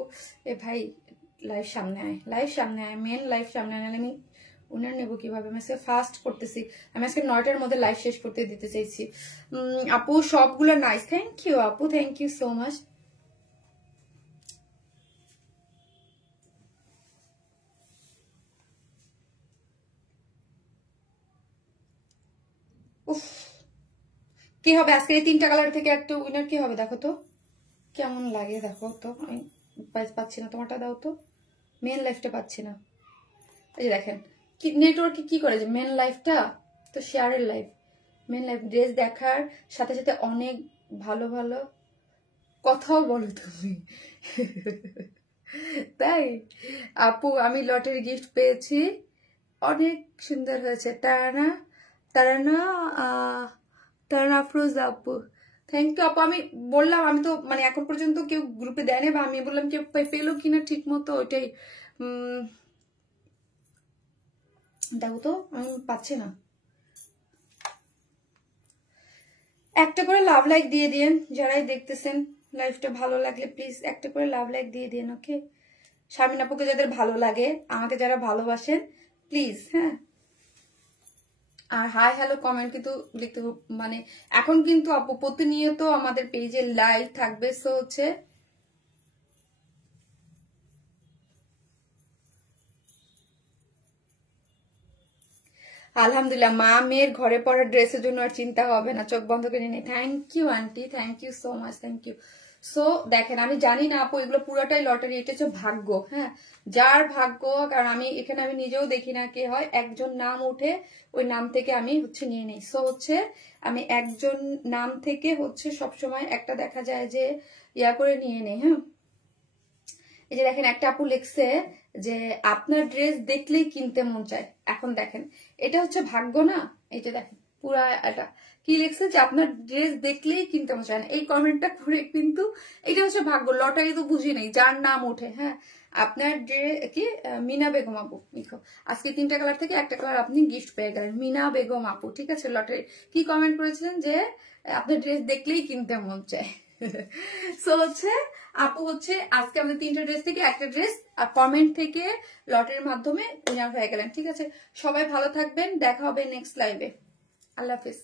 এ ভাই লাইভ সামনে আয়, মেন লাইভ সামনে আয়, আমি উনার নেবো কিভাবে? আমি আজকে ফাস্ট করতেছি, আমি আজকে 9টার মধ্যে লাইভ শেষ করতে দিতে চাইছি। আপু সবগুলো নাইস, থ্যাংক ইউ আপু, থ্যাংক ইউ সো মাচ। উফ, কি হবে আজকে এই 3টা কালার থেকে একটা উইনার কি হবে দেখো তো, কেমন লাগে দেখো তো। আমি পাচ্ছি না, তোমারটা দাও তো, মেন লাইফটা পাচ্ছি না। এই যে দেখেন কি নেটওয়ার্কে কি করে যে মেন লাইফটা তো শেয়ারের লাইফ, মেন লাইফ ড্রেস দেখার সাথে সাথে অনেক ভালো ভালো কথাও বলো তুমি। তাই আপু আমি লটারি গিফট পেয়েছি, অনেক সুন্দর হয়েছে। তারানা তারানা তারানা আফরোজ আপু, থ্যাংক ইউ আপু। আমি বললাম, আমি তো মানে এখন পর্যন্ত কেউ গ্রুপে দেয়নি, বা আমি বললাম কেউ পেলো কিনা ঠিক মতো, ওইটাই দেখো তো, আমি পাচ্ছি না। একটা করে লাভ লাইক দিয়ে দিন যারাই দেখতেছেন লাইভটা, ভালো লাগলে প্লিজ একটা করে লাভ লাইক দিয়ে দিন। ওকে, শারমিন আপুকে যাদের ভালো লাগে, আমাকে যারা ভালোবাসেন প্লিজ। হ্যাঁ, আর হাই হ্যালো কমেন্ট কিন্তু লিখতে, মানে এখন কিন্তু আপু প্রতিনিয়ত আমাদের পেজে লাইভ থাকবে। সো হচ্ছে আলহামদুলিল্লাহ, মা মেয়ের ঘরে পড়ার ড্রেসের জন্য আর চিন্তা হবে না, চোখ বন্ধ করে নিয়ে। Thank you aunty, thank you so much, thank you. So দেখেন, আমি জানি না আপু এগুলো পুরোটাই লটারি, এটা হচ্ছে ভাগ্য। হ্যাঁ, যার ভাগ্য, কারণ আমি এখানে আমি নিজেও দেখি না কে হয়, একজন নাম উঠে ওই নাম থেকে আমি হচ্ছে নিয়ে নিই। সো হচ্ছে আমি একজন নাম থেকে হচ্ছে সবসময় একটা দেখা যায় যে ইয়া করে নিয়ে নেই। হ্যাঁ, এই যে দেখেন একটা আপু লিখছে যে আপনার ড্রেস দেখলেই কিনতে মন চায়। এখন দেখেন এটা হচ্ছে ভাগ্য না, এই যে দেখেন পুরা এটা কি লিখছে যে আপনার ড্রেস দেখলেই কিনতে মন চায় না, এই কমেন্টটা করে কিন্তু এটা হচ্ছে ভাগ্য, লটারি তো বুঝি নেই যার নাম ওঠে। হ্যাঁ, আপনার কি মিনা বেগম আপু লিখো, আজকে 3টা কালার থেকে একটা কালার আপনি গিফট পেয়ে গেলেন, মিনা বেগম আপু। ঠিক আছে, লটারি কি কমেন্ট করেছিলেন যে আপনার ড্রেস দেখলেই কিনতে মন চায়। সো হচ্ছে আপু হচ্ছে আজকে আমাদের 3টা ড্রেস থেকে একটা ড্রেস আর কমেন্ট থেকে লটারির মাধ্যমে উইনার হয়ে গেলেন। ঠিক আছে, সবাই ভালো থাকবেন, দেখা হবে নেক্সট লাইভে। আল্লাহ হাফিজ।